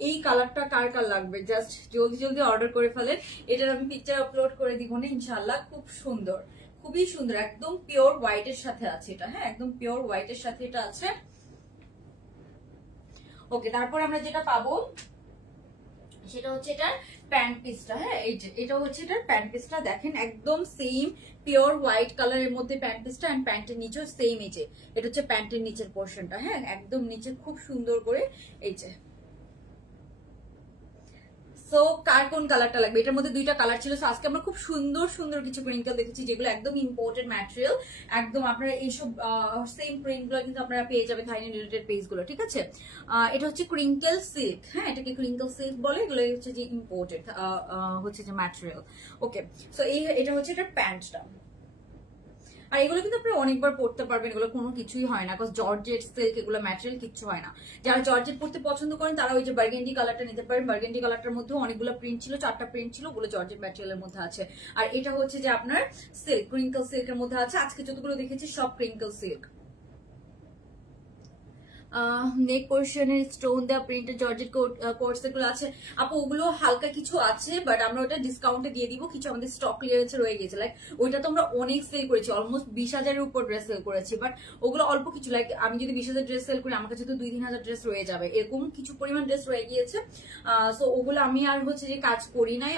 এই কালারটা কার কার লাগবে জাস্ট জলদি জলদি অর্ডার করে ফেলেন। এটার আমি পিকচার আপলোড করে দিব না ইনশাআল্লাহ। খুব সুন্দর, খুবই সুন্দর, একদম পিওর হোয়াইটের সাথে আছে এটা। হ্যাঁ, একদম পিওর হোয়াইটের সাথে এটা আছে। ওকে, তারপর আমরা যেটা পাবো সেটা হচ্ছে এটার প্যান্ট পিসটা। হ্যাঁ, এই যে এটা হচ্ছে এটার প্যান্ট পিসটা, দেখেন একদম সেম পিওর হোয়াইট কালারের মধ্যে প্যান্ট পিসটা, এন্ড প্যান্টের নিচেও সেম। এই যে এটা হচ্ছে প্যান্টের নিচের পোর্শনটা। হ্যাঁ, একদম নিচে খুব সুন্দর করে এই যে। সো কার কোন কালারটা লাগবে? এটার মধ্যে দুইটা কালার ছিল। আজকে আমরা খুব সুন্দর সুন্দর কিছু ক্রিঙ্কেল দেখেছি যেগুলো একদম ইম্পোর্টেড ম্যাটেরিয়াল। একদম আপনারা এইসব সেম প্রিন্ট গুলো কিন্তু আপনারা পেয়ে যাবেন থাইল্যান্ড রিলেটেড পেজ গুলো, ঠিক আছে? এটা হচ্ছে ক্রিঙ্কেল সিল্ক। হ্যাঁ, এটাকে ক্রিঙ্কেল সিল্ক বলে। এগুলো হচ্ছে যে ইম্পোর্টেড হচ্ছে যে ম্যাটেরিয়াল। ওকে, সো এটা হচ্ছে এটার প্যান্টটা। আর এগুলো কিন্তু আপনি অনেকবার পড়তে পারবেন, এগুলো কোনো কিছুই হয় না, বিকজ জর্জেট সিল্ক এগুলো ম্যাটেরিয়াল কিচ্ছু হয় না। যারা জর্জেট পড়তে পছন্দ করেন তারা ওই যে বার্গেন্ডি কালারটা নিতে পারেন। বার্গেন্ডি কালারটার মধ্যেও অনেকগুলো প্রিন্ট ছিল, 4টা প্রিন্ট ছিল, ওগুলো জর্জেট ম্যাটেরিয়ালের মধ্যে আছে। আর এটা হচ্ছে যে আপনার সিল্ক, ক্রিঙ্কল সিল্কের মধ্যে আছে। আজকে যতগুলো দেখেছি সব ক্রিঙ্কল সিল্ক। নেক পোর্শনের স্টোন দেওয়া প্রিন্টেড জর্জেট কোর্স এগুলো আছে আপু, ওগুলো হালকা কিছু আছে, বাট আমরা ওটা ডিসকাউন্টে দিয়ে দিব। কিছু আমাদের স্টক ক্লিয়ারেন্সে রয়ে গেছে, লাইক ওইটা তো আমরা অনেক সেল করেছি, অলমোস্ট 20,000-এর উপর ড্রেস সেল করেছি। বাট ওগুলো অল্প কিছু, লাইক আমি যদি 20,000 ড্রেস সেল করি আমার কাছে তো 2-3,000 ড্রেস রয়ে যাবে, এরকম কিছু পরিমাণ ড্রেস রয়ে গিয়েছে। সো ওগুলো আমি আর হচ্ছে যে কাজ করি নাই।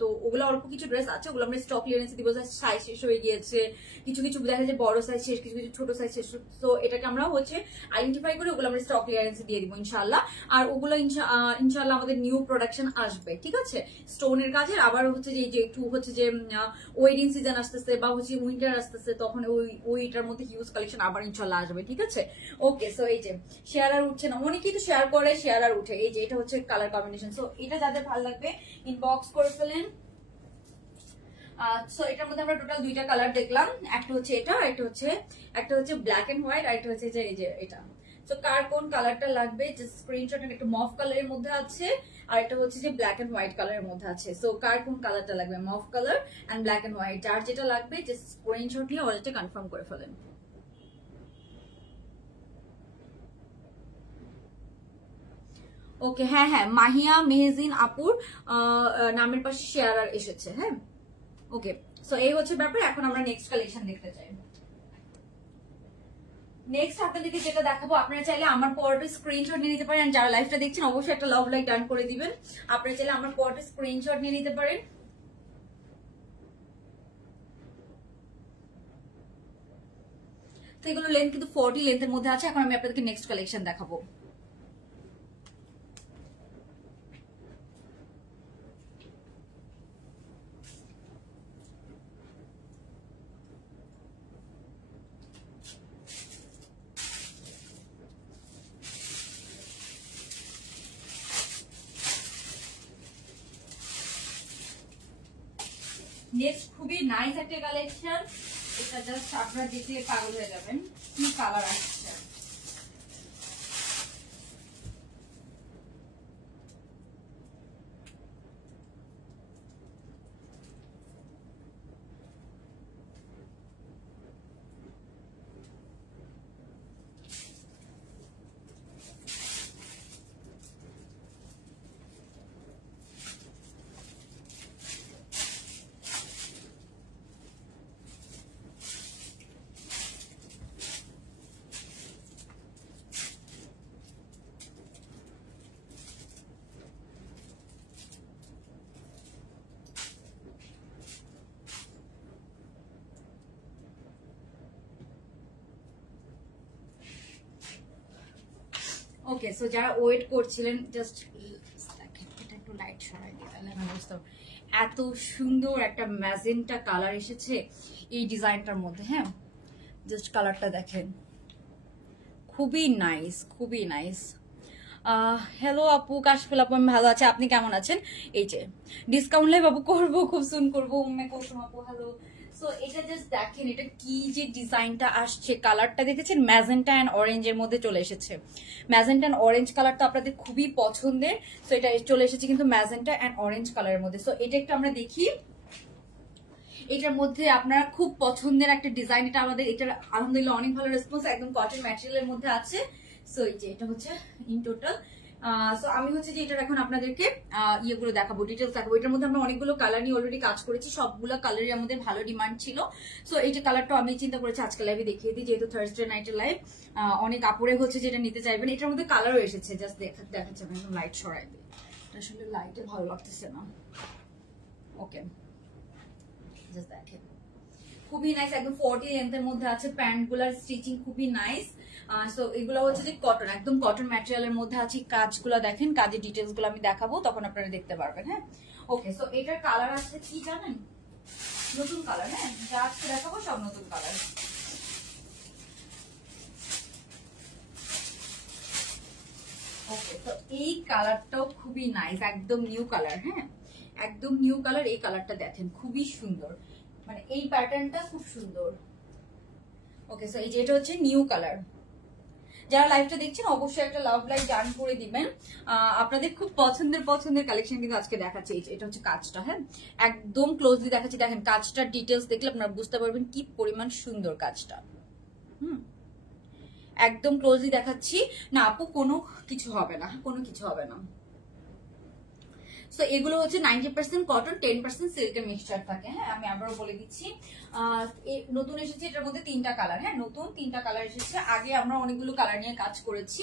তো ওগুলো অল্প কিছু ড্রেস আছে, ওগুলো আমরা স্টক ক্লিয়ারেন্সে দিব। সাইজ শেষ হয়ে গিয়েছে, কিছু কিছু দেখা যায় বড় সাইজ শেষ, কিছু কিছু ছোট সাইজ শেষ। তো এটাকে আমরা হচ্ছে আইডেন্টিফাই করে ওগুলো আমরা স্টক ক্লিয়ারেন্সে দিয়ে দিব ইনশাআল্লাহ। আর ওগুলো ইনশাআল্লাহ আমাদের নিউ প্রোডাকশন আসবে, ঠিক আছে? স্টোনের কাজের আবার হচ্ছে যে একটু হচ্ছে যে ওয়েডিং সিজন আসতেছে বা হচ্ছে উইন্টার আসতেছে, তখন ওইটার মধ্যে হিউজ কালেকশন আবার ইনশাআল্লাহ আসবে, ঠিক আছে? ওকে, সো এই যে শেয়ার আর উঠছে না, অনেকেই তো শেয়ার করে, শেয়ার আর উঠে। এই যে এটা হচ্ছে কালার কম্বিনেশন। সো এটা যাদের ভালো লাগবে ইনবক্স করে ফেলেন। সো এটার মধ্যে আমরা টোটাল 2টা কালার দেখলাম, একটা হচ্ছে এটা, একটা হচ্ছে ব্ল্যাক এন্ড হোয়াইট, আর একটা হচ্ছে যে এই যে এটা। তো কার কোন কালারটা লাগবে জাস্ট স্ক্রিনশট। একটা মফ কালারের মধ্যে আছে, আর এটা হচ্ছে যে ব্ল্যাক এন্ড হোয়াইট কালারের মধ্যে আছে। সো কার কোন কালারটা লাগবে? মফ colour and black and white, যার যেটা লাগবে জাস্ট স্ক্রিনশট নিয়ে অর্ডারটা কনফার্ম করে ফেলেন। ওকে, হ্যাঁ হ্যাঁ, মাহিয়া মেহজিন আপুর নামের পাশে শেয়ার আর এসেছে। হ্যাঁ, ওকে, সো এই হচ্ছে ব্যাপার। এখন আমরা নেক্সট কালেকশন দেখতে চাই। নেক্সট আপনাদেরকে যেটা দেখাবো, আপনারা চাইলে আমার পরটা স্ক্রিনশট নিয়ে নিতে পারেন। যারা লাইভটা দেখছেন অবশ্যই একটা লাভ লাইক ডান করে দিবেন। আপনারা চাইলে আমার পরটা স্ক্রিনশট নিয়ে নিতে পারেন। তো এগুলো লেন্থ কিন্তু 40 লেন্থের মধ্যে আছে। এখন আমি আপনাদেরকে নেক্সট কালেকশন দেখাবো। নেক্সট খুবই নাইস একটা কালেকশন, এটা জাস্ট আপনারা দেখে পাগল হয়ে যাবেন। কি কালার আসছে! ওকে, সো যারা ওয়েট করছিলেন জাস্ট এটা একটু লাইট সরাই দিয়ে তাহলে আমি বুঝতে পারবো। এত সুন্দর একটা ম্যাজেন্টা কালার এসেছে এই ডিজাইনটার মধ্যে। হ্যাঁ, জাস্ট কালারটা দেখেন, খুবই নাইস, খুবই নাইস। হ্যালো আপু, কাশফুল আপু, আমি ভালো আছি, আপনি কেমন আছেন? এই যে ডিসকাউন্ট লাইভ আপু করবো, খুব সুন করবো। কুসুম আপু হ্যালো। সো এটা জাস্ট দেখেন, এটা কি যে ডিজাইনটা আসছে, কালারটা দেখেছেন ম্যাজেন্টা অ্যান্ড অরেঞ্জের মধ্যে চলে এসেছে। ম্যাজেন্টা অ্যান্ড অরেঞ্জ কালারটা আপনাদের খুবই পছন্দের। সো এটা চলে এসেছে কিন্তু ম্যাজেন্টা অ্যান্ড অরেঞ্জ কালারের মধ্যে। সো এটা একটু আমরা দেখি। এটার মধ্যে আপনারা খুব পছন্দের একটা ডিজাইন, এটা আমাদের এটার আলহামদুলিল্লাহ অনেক ভালো রেসপন্স, একদম কটন ম্যাটেরিয়ালের মধ্যে আছে। সো এই যে এটা হচ্ছে ইন টোটাল। সো আমি হচ্ছে যে এটার এখন আপনাদেরকে ইয়েগুলো দেখাবো, ডিটেলস দেখাবো। এটার মধ্যে আমরা অনেকগুলো কালার নিয়ে অলরেডি কাজ করেছি, সবগুলো কালারই আমাদের ভালো ডিমান্ড ছিল। সো এই যে কালারটা আমি চিন্তা করেছি আজকে লাইভে দেখিয়ে দিই, যেহেতু থার্সডে নাইটের লাইভ, অনেক আপুরে হচ্ছে যেটা নিতে চাইবেন। এটার মধ্যে কালারও এসেছে, জাস্ট দেখাচ্ছে আমি একদম লাইট সরাই দিই, আসলে লাইটে ভালো লাগতেছে না। ওকে, জাস্ট দেখেন খুবই নাইস, একদম 40 লেন্থের মধ্যে আছে। প্যান্ট গুলার স্টিচিং খুবই নাইস। সো এগুলো হচ্ছে যে কটন, একদম কটন ম্যাটেরিয়ালের মধ্যে আছে। কাজগুলো দেখেন, কাজের ডিটেলস গুলো আমি দেখাবো, তখন আপনারা দেখতে পারবেন। হ্যাঁ, ওকে। সো এটার কালার আছে কি জানেন, নতুন কালার। হ্যাঁ, যা আজকে দেখাবো সব নতুন কালার। ওকে, তো এই কালারটাও খুবই নাইস, একদম নিউ কালার। হ্যাঁ, একদম নিউ কালার। এই কালারটা দেখেন খুবই সুন্দর, মানে এই প্যাটার্নটা খুব সুন্দর। ওকে, সো এই যে এটা হচ্ছে নিউ কালার। যারা লাইভটা দেখছেন অবশ্যই একটা লাভ লাইক ডান করে দিবেন। আপনাদের খুব পছন্দের কালেকশন কিন্তু আজকে দেখাচ্ছি। এটা হচ্ছে কাজটা। হ্যাঁ, একদম ক্লোজলি দেখাচ্ছি। দেখেন কাজটার ডিটেলস দেখলে আপনারা বুঝতে পারবেন কি পরিমাণ সুন্দর কাজটা। একদম ক্লোজলি দেখাচ্ছি। না আপু কোনো কিছু হবে না, কোনো কিছু হবে না। সো এগুলো হচ্ছে 90% কটন, 10% সিল্কের মিক্সচার থাকে। হ্যাঁ, আমি আবারও বলে দিচ্ছি। নতুন এসেছে এটার মধ্যে 3টা কালার। হ্যাঁ, নতুন 3টা কালার এসেছে। আগে আমরা অনেকগুলো কালার নিয়ে কাজ করেছি।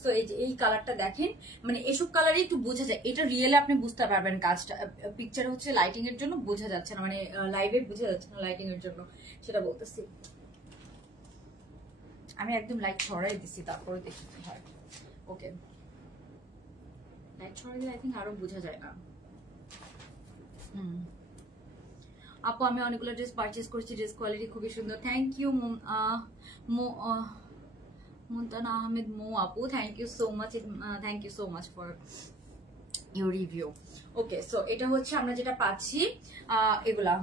সো এই যে এই কালারটা দেখেন, মানে এসব কালারই একটু বোঝা যায়। এটা রিয়েলে আপনি বুঝতে পারবেন কাজটা। পিকচার হচ্ছে লাইটিং এর জন্য বোঝা যাচ্ছে না, মানে লাইভে বোঝা যাচ্ছে না লাইটিং এর জন্য, সেটা বলতেছি। আমি একদম লাইট ছড়াই দিচ্ছি, তারপরে দেখি কি হয়। ওকে, লাইট ছড়াই দিলে আই থিঙ্ক আরো বোঝা যায় না। আপু আমি অনেকগুলো ড্রেস পারচেজ করেছি, ড্রেস কোয়ালিটি খুবই সুন্দর। থ্যাংক ইউ মুনতানা আহমেদ মো আপু, thank you so much, thank you so much for your review. Okay, so এটা হচ্ছে আমরা যেটা পাচ্ছি এগুলা।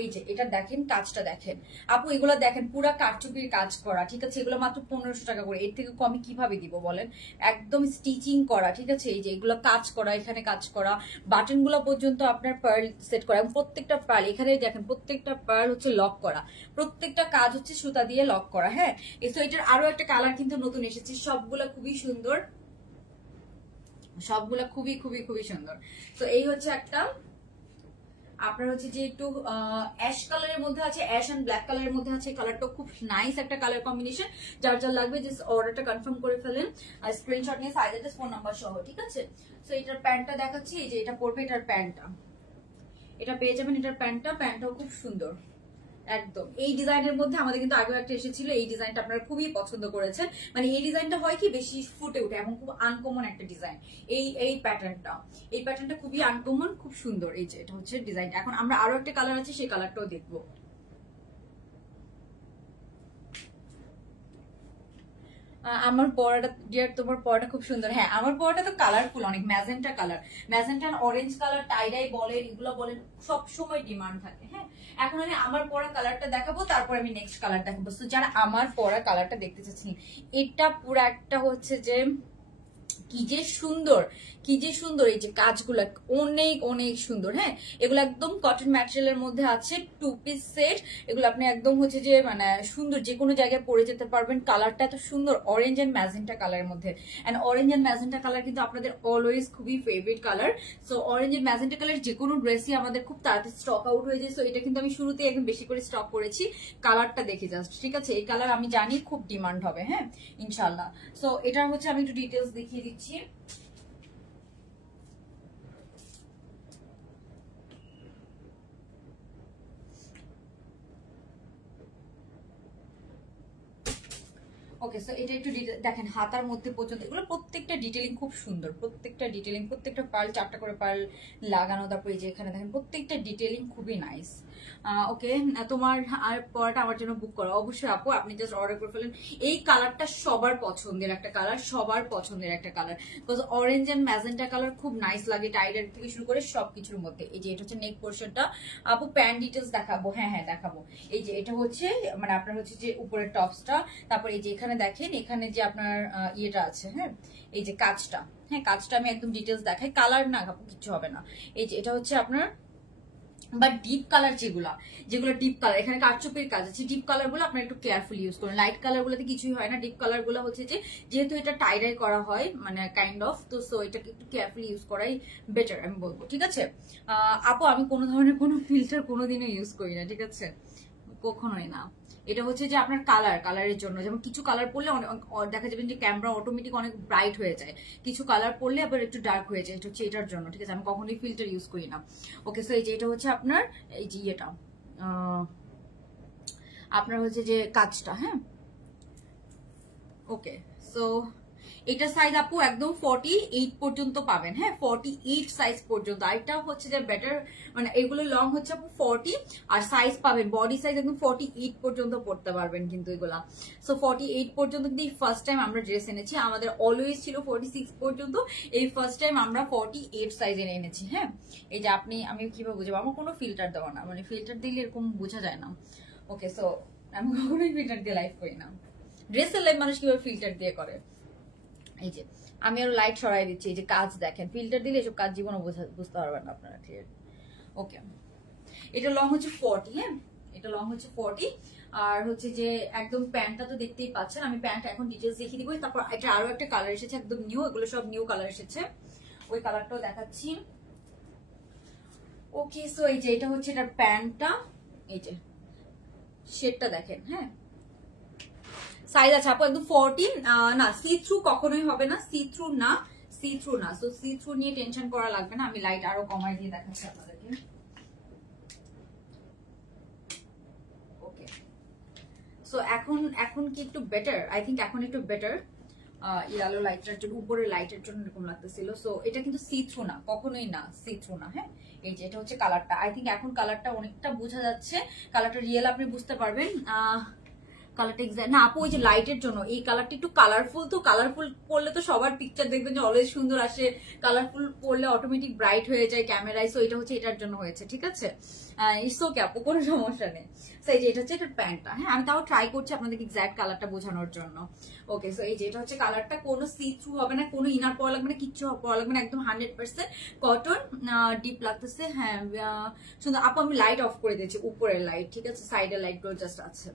এই যে এটা দেখেন, কাজটা দেখেন আপু, এগুলো দেখেন পুরা কারচুপির কাজ করা। ঠিক আছে, এগুলো মাত্র 1500 টাকা করে। এর থেকে কমে কিভাবে দিব বলেন? একদম স্টিচিং করা। ঠিক আছে, এই যে এগুলো কাজ করা, এখানে কাজ করা, বাটন গুলো পর্যন্ত আপনার পার্ল সেট করা, এবং প্রত্যেকটা পার্ল এখানে দেখেন, প্রত্যেকটা পার্ল হচ্ছে লক করা, প্রত্যেকটা কাজ হচ্ছে সুতা দিয়ে লক করা। হ্যাঁ, সো এটার আরো একটা কালার কিন্তু নতুন এসেছে। সবগুলা খুবই সুন্দর, সবগুলা খুবই খুবই খুবই সুন্দর। তো এই হচ্ছে একটা আপনার হচ্ছে যে একটু অ্যাশ কালারের মধ্যে আছে, অ্যাশ এন্ড ব্ল্যাক কালারের মধ্যে আছে। কালারটা খুব নাইস একটা কালার কম্বিনেশন। যার যার লাগবে জাস্ট অর্ডারটা কনফার্ম করে ফেলেন, আর স্ক্রিনশট নিয়ে সাইজ অ্যাড্রেস ফোন নাম্বার সহ। ঠিক আছে, সো এটার প্যান্টটা দেখাচ্ছি। এই যে এটা পড়বে, এটার প্যান্টটা এটা পেয়ে যাবেন। এটার প্যান্টটাও খুব সুন্দর একদম। এই ডিজাইনের মধ্যে আমাদের কিন্তু আগেও একটা এসেছিল, এই ডিজাইনটা আপনারা খুবই পছন্দ করেছেন। মানে এই ডিজাইনটা হয় কি বেশি ফুটে ওঠে এবং খুব আনকমন একটা ডিজাইন। এই প্যাটার্নটা খুবই আনকমন, খুব সুন্দর। এই যে এটা হচ্ছে ডিজাইনটা। এখন আমরা আরো একটা কালার আছে, সেই কালারটাও দেখবো। আমার পরাটা ডিয়ার, তোমার পরাটা খুব সুন্দর। হ্যাঁ, আমার পরাটা তো কালারফুল অনেক, magenta colour, magenta orange colour, tie-dye বলেন, এগুলো বলেন, সব সময় ডিমান্ড থাকে। হ্যাঁ, এখন আমি আমার পরা কালারটা দেখাবো, তারপর আমি নেক্সট কালার দেখাবো। তো যারা আমার পরা কালারটা দেখতে চাচ্ছেন, এটা পুরো একটা হচ্ছে যে কি যে সুন্দর, কি যে সুন্দর। এই যে কাজগুলো অনেক অনেক সুন্দর। হ্যাঁ, এগুলো একদম কটন ম্যাটেরিয়ালের মধ্যে আছে, 2 পিস সেট। এগুলো আপনি একদম হচ্ছে যে মানে সুন্দর, যে কোনো জায়গায় পরে যেতে পারবেন। কালারটা এত সুন্দর, অরেঞ্জ এন্ড ম্যাজেন্টা কালারের মধ্যে। And orange and magenta colour কিন্তু আপনাদের অলওয়েজ খুবই favourite colour. So orange and magenta colour যে কোনো ড্রেসই আমাদের খুব তাড়াতাড়ি স্টক আউট হয়ে যায়। সো এটা কিন্তু আমি শুরুতেই একদম বেশি করে স্টক করেছি। কালারটা দেখে জাস্ট, ঠিক আছে, এই কালার আমি জানি খুব ডিমান্ড হবে। হ্যাঁ, ইনশাল্লাহ। সো এটা হচ্ছে আমি একটু ডিটেলস দেখিয়ে দিচ্ছি। ওকে, সো এটা একটু দেখেন, হাতার মধ্যে পর্যন্ত এগুলো প্রত্যেকটা ডিটেলিং খুব সুন্দর, প্রত্যেকটা ডিটেলিং, প্রত্যেকটা পার্ল 4টা করে পার্ল লাগানো। তারপর এই যে এখানে দেখেন প্রত্যেকটা ডিটেলিং খুবই নাইস। ওকে, তোমার আর পরাটা আমার জন্য বুক করো। অবশ্যই আপু, আপনি জাস্ট অর্ডার করে ফেলেন। এই কালারটা সবার পছন্দের একটা কালার, সবার পছন্দের একটা colour, because orange and magenta colour খুব নাইস লাগে টাইডার থেকে শুরু করে সবকিছুর মধ্যে। এই যে এটা হচ্ছে নেক পোর্শনটা। আপু প্যান্ট ডিটেলস দেখাবো? হ্যাঁ হ্যাঁ দেখাবো। এই যে এটা হচ্ছে মানে আপনার হচ্ছে যে উপরের টপসটা, তারপর এই যে এখানে দেখেন, এখানে যে আপনার ইয়েটা আছে। হ্যাঁ, এই যে কাজটা, হ্যাঁ কাজটা আমি একদম ডিটেলস দেখাই। কালার না কিছু হবে না। এই যে এটা হচ্ছে আপনার বা ডিপ কালার, যেগুলো ডিপ কালার, এখানে কারচুপির কাজ আছে। ডিপ কালার গুলো আপনার একটু কেয়ারফুলি ইউজ করুন। লাইট কালার গুলোতে কিছুই হয় না। ডিপ কালার গুলো হচ্ছে যে যেহেতু এটা টাইডাই করা হয় মানে কাইন্ড অফ, তো সো এটাকে একটু কেয়ারফুলি ইউজ করাই বেটার আমি বলবো। ঠিক আছে আপু, আমি কোনো ধরনের কোনো ফিল্টার কোনোদিনও ইউজ করি না। ঠিক আছে, কখনোই না। এটা হচ্ছে যে আপনার কালারের জন্য, যেমন কিছু কালার পরলে দেখা যাবে যে ক্যামেরা অটোমেটিক অনেক ব্রাইট হয়ে যায়, কিছু কালার পরলে আবার একটু ডার্ক হয়ে যায়, এটা হচ্ছে এটার জন্য, ঠিক আছে? আমি কখনোই ফিল্টার ইউজ করি না। ওকে, সো এই যে এটা হচ্ছে আপনার এই যে ইয়েটা আপনার হচ্ছে যে কাজটা, হ্যাঁ। ওকে, সো এটা সাইজ আপু একদম 48 পর্যন্ত পাবেন, হ্যাঁ 48 সাইজ পর্যন্ত। আরেকটা হচ্ছে যে বেটার, মানে এগুলো লং হচ্ছে আপু 40, আর সাইজ পাবেন বডি সাইজ একদম 48 পর্যন্ত পড়তে পারবেন কিন্তু এগুলা। সো 48 পর্যন্ত কিন্তু ফার্স্ট টাইম আমরা ড্রেস এনেছি, আমাদের অলওয়েজ ছিল 46 পর্যন্ত, এই ফার্স্ট টাইম আমরা 48 সাইজ এনেছি, হ্যাঁ। এই যে আমি কিভাবে বুঝবো, আমার কোনো ফিল্টার দেওয়া না, মানে ফিল্টার দিলে এরকম বোঝা যায় না। ওকে, সো আমি কখনোই ফিল্টার দিয়ে লাইভ করি না। ড্রেসের লাইভ মানুষ কিভাবে ফিল্টার দিয়ে করে। এই যে আমি আরো লাইট সরাই দিচ্ছি, এই যে কাজ দেখেন, ফিল্টার দিলে এসব কাজ জীবনে বুঝতে পারবেন না আপনারা, ক্লিয়ার। ওকে, এটা লং হচ্ছে 40, হ্যাঁ এটা লং হচ্ছে 40, আর হচ্ছে যে একদম প্যান্টটা তো দেখতেই পাচ্ছেন। আমি প্যান্ট এখন ডিটেলস দেখিয়ে দিব। তারপর এটা আরো একটা কালার এসেছে একদম নিউ, এগুলো সব নিউ কালার এসেছে, ওই কালারটাও দেখাচ্ছি। ওকে, সো এই যে এটা হচ্ছে এটার প্যান্টটা, এই যে শেডটা দেখেন, হ্যাঁ সাইজ আছে আপু একদম 40, না সি থ্রু কখনোই হবে না, সি থ্রু না, সি থ্রু না। সো সি থ্রু নিয়ে টেনশন করা লাগবে না, আমি লাইট আরো কমাই দিয়ে দেখাচ্ছি আপনাদেরকে। ওকে, সো এখন কি একটু বেটার? আই থিঙ্ক এখন একটু বেটার। আলো লাইটের জন্য, উপরের লাইটের জন্য এরকম লাগতেছিল। সো এটা কিন্তু সি থ্রু না, কখনোই না, সি থ্রু না, হ্যাঁ। এই যে এটা হচ্ছে কালারটা, আই থিঙ্ক এখন কালারটা অনেকটা বোঝা যাচ্ছে, কালারটা রিয়েল আপনি বুঝতে পারবেন। কালারটা এক্সাক্ট না আপু, ওই যে লাইটের জন্য এই কালারটা একটু কালারফুল, তো কালারফুল পড়লে তো সবার পিকচার দেখবেন যে অলওয়েজ সুন্দর আসে, কালারফুল পড়লে অটোমেটিক ব্রাইট হয়ে যায় ক্যামেরায়। সো এটা হচ্ছে এটার জন্য হয়েছে, ঠিক আছে? ইটস ওকে আপু, কোনো সমস্যা নেই। সো এই যে এটা হচ্ছে এটার প্যান্টটা, হ্যাঁ আমি তাও ট্রাই করছি আপনাদেরকে এক্সাক্ট কালারটা বোঝানোর জন্য। ওকে, সো এই যে এটা হচ্ছে কালারটা, কোনো সি থ্রু হবে না, কোনো ইনার পরা লাগবে না, কিচ্ছু পরা লাগবে না, একদম 100% কটন, ডিপ লাগতেছে, হ্যাঁ সুন্দর। আপু আমি লাইট অফ করে দিয়েছি, উপরের লাইট, ঠিক আছে, সাইডের লাইট গুলো জাস্ট আছে।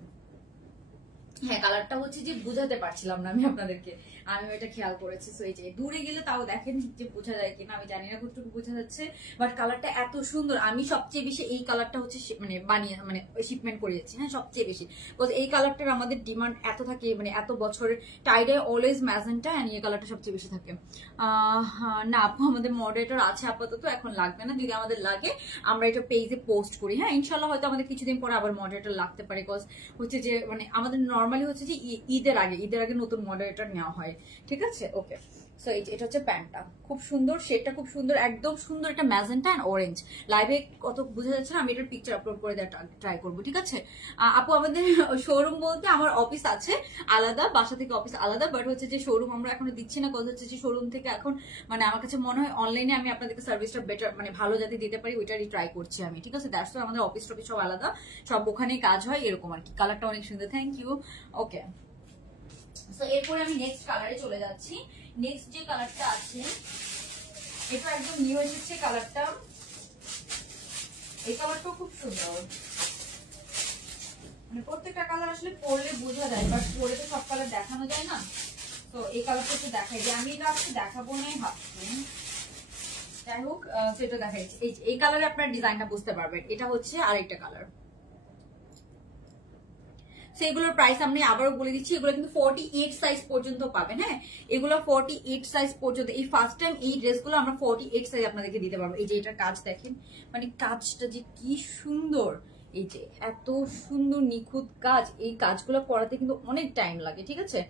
হ্যাঁ কালারটা হচ্ছে যে বুঝাতে পারছিলাম না আমি আপনাদেরকে, আমি এটা খেয়াল করেছি। সো এই যে দূরে গেলে তাও দেখেন যে বোঝা যায় কিনা, আমি জানি না কতটুকু বোঝা যাচ্ছে, বাট কালারটা এত সুন্দর। আমি সবচেয়ে বেশি এই কালারটা হচ্ছে মানে শিপমেন্ট করিয়েছি, হ্যাঁ সবচেয়ে বেশি, বিকজ এই কালারটার আমাদের ডিমান্ড এত থাকে, মানে এত বছরের টাইডে অলওয়েজ ম্যাজেন্টা, এন্ড এই কালারটা সবচেয়ে বেশি থাকে। না আপু আমাদের মডারেটর আছে আপাতত, এখন লাগবে না, যদি আমাদের লাগে আমরা এটা পেজে পোস্ট করি, হ্যাঁ ইনশাল্লাহ হয়তো আমাদের কিছুদিন পরে আবার মডারেটর লাগতে পারে, বিকজ হচ্ছে যে মানে আমাদের নর্মালি হচ্ছে যে ঈদের আগে নতুন মডারেটর নেওয়া হয়, ঠিক আছে? ওকে, সো এটা হচ্ছে প্যান্টটা, খুব সুন্দর, শেডটা খুব সুন্দর, একদম সুন্দর, একটা ম্যাজেন্টা এন্ড অরেঞ্জ। লাইভে কত বোঝা যাচ্ছে না, আমি এটার পিকচার আপলোড করে দেওয়ার ট্রাই করবো, ঠিক আছে? আপু আমাদের শোরুম বলতে আমার অফিস আছে আলাদা, বাসা থেকে অফিস আলাদা, বাট হচ্ছে যে শোরুম আমরা এখনো দিচ্ছি না, কথা হচ্ছে যে শোরুম থেকে এখন মানে আমার কাছে মনে হয় অনলাইনে আমি আপনাদেরকে সার্ভিসটা বেটার, মানে ভালো যাতে দিতে পারি, ওইটারই ট্রাই করছি আমি, ঠিক আছে? দ্যাটস আমাদের অফিস টফিস সব আলাদা, সব ওখানেই কাজ হয়, এরকম আর কি। কালারটা অনেক সুন্দর, থ্যাংক ইউ। ওকে, সো এরপরে আমি নেক্সট কালারে চলে যাচ্ছি। নেক্সট যে কালারটা আছে এটা একদম নিউ এসেছে কালারটা, এই কালারটাও খুব সুন্দর, মানে প্রত্যেকটা কালার আসলে পরলে বোঝা যায়, বাট পরে তো সব কালার দেখানো যায় না, তো এই কালারটা একটু দেখাই যে আমি এটা আজকে দেখাবো না ভাবছি, যাই হোক সেটা দেখাইছি। এই কালারে আপনার ডিজাইনটা বুঝতে পারবেন, এটা হচ্ছে আরেকটা কালার। সেগুলোর প্রাইস আমি আবারও বলে দিচ্ছি, এগুলো কিন্তু 48 সাইজ পর্যন্ত পাবেন, হ্যাঁ এগুলো 48 সাইজ পর্যন্ত। এই ফার্স্ট টাইম এই ড্রেসগুলো আমরা 48 সাইজ আপনাদেরকে দিতে পারবো। এই যে এটার কাজ দেখেন, মানে কাজটা যে কি সুন্দর, এই যে এত সুন্দর নিখুঁত কাজ, এই কাজগুলো করাতে কিন্তু অনেক টাইম লাগে, ঠিক আছে?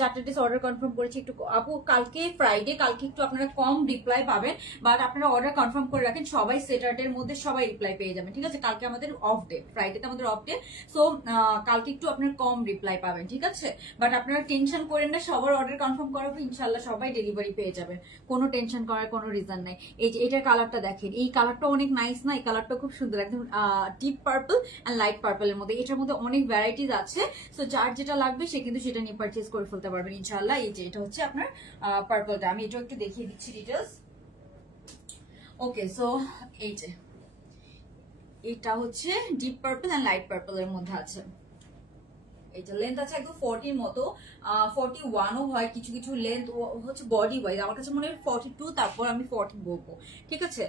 4টা ড্রেস অর্ডার কনফার্ম করেছি, একটু আপু কালকে ফ্রাইডে, কালকে একটু আপনারা কম রিপ্লাই পাবেন, বাট আপনারা অর্ডার কনফার্ম করে রাখেন, সবাই স্যাটারডের মধ্যে সবাই রিপ্লাই পেয়ে যাবেন, ঠিক আছে? কালকে আমাদের অফ ডে, ফ্রাইডেতে আমাদের অফ ডে, সো কালকে একটু আপনারা কম রিপ্লাই পাবেন, ঠিক আছে? বাট আপনারা টেনশন করেন না, সবার অর্ডার কনফার্ম করাবো, ইনশাল্লাহ সবাই ডেলিভারি পেয়ে যাবেন, কোনো টেনশন করার কোনো রিজন নাই। এই যে এটার কালারটা দেখেন, এই কালারটা অনেক নাইস না? এই কালারটা খুব সুন্দর, একদম ডিপ পার্পল এন্ড লাইট পার্পলের মধ্যে, এটার মধ্যে অনেক ভ্যারাইটিস আছে, সো যার যেটা লাগবে সে কিন্তু সেটা নিয়ে পারচেজ করে ফেলতে পারবেন ইনশাল্লাহ। এই যে এটা হচ্ছে আপনার পার্পলটা, আমি এটা একটু দেখিয়ে দিচ্ছি ডিটেলস। ওকে, সো এই যে এটা হচ্ছে ডিপ পার্পল এন্ড লাইট পার্পলের মধ্যে আছে, এই যে লেন্থ আছে একদম 40 মতো, 41ও হয় কিছু কিছু লেন্থ হচ্ছে বডি ওয়াইজ। আমার কাছে মনে হয় 42, তারপর আমি 40 বলবো, ঠিক আছে।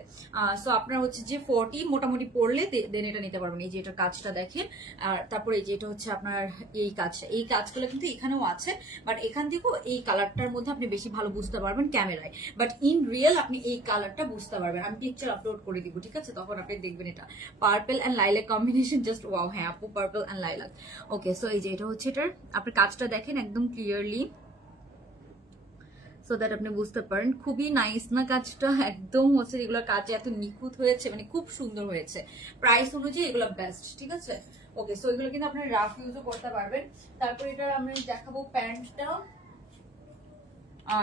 সো আপনার হচ্ছে যে 40 মোটামুটি পড়লে দেন এটা নিতে পারবেন। এই যে এটা কাজটা দেখেন, আর তারপরে এই যে এটা হচ্ছে আপনার এই কাজটা, এই কাজগুলো কিন্তু এখানেও আছে, বাট এখান থেকেও এই কালারটার মধ্যে আপনি বেশি ভালো বুঝতে পারবেন ক্যামেরায়, বাট ইন রিয়েল আপনি এই কালারটা বুঝতে পারবেন। আমি পিকচার আপলোড করে দিব, ঠিক আছে, তখন আপনি দেখবেন। এটা purple and lilac combination, just wow. হ্যাঁ আপু, purple and lilac. Okay, so এই যে এটা হচ্ছে এটার আপনি কাজটা দেখেন একদম ক্লিয়ারলি, সো দ্যাট আপনি বুঝতে পারেন। খুবই নাইস না কাজটা, একদম হচ্ছে এগুলো কাজ এত নিখুঁত হয়েছে, মানে খুব সুন্দর হয়েছে। প্রাইস অনুযায়ী এগুলো বেস্ট, ঠিক আছে। ওকে, সো এগুলো কিন্তু আপনি রাফ ইউজও করতে পারবেন। তারপর এটা আমি দেখাবো প্যান্টটা।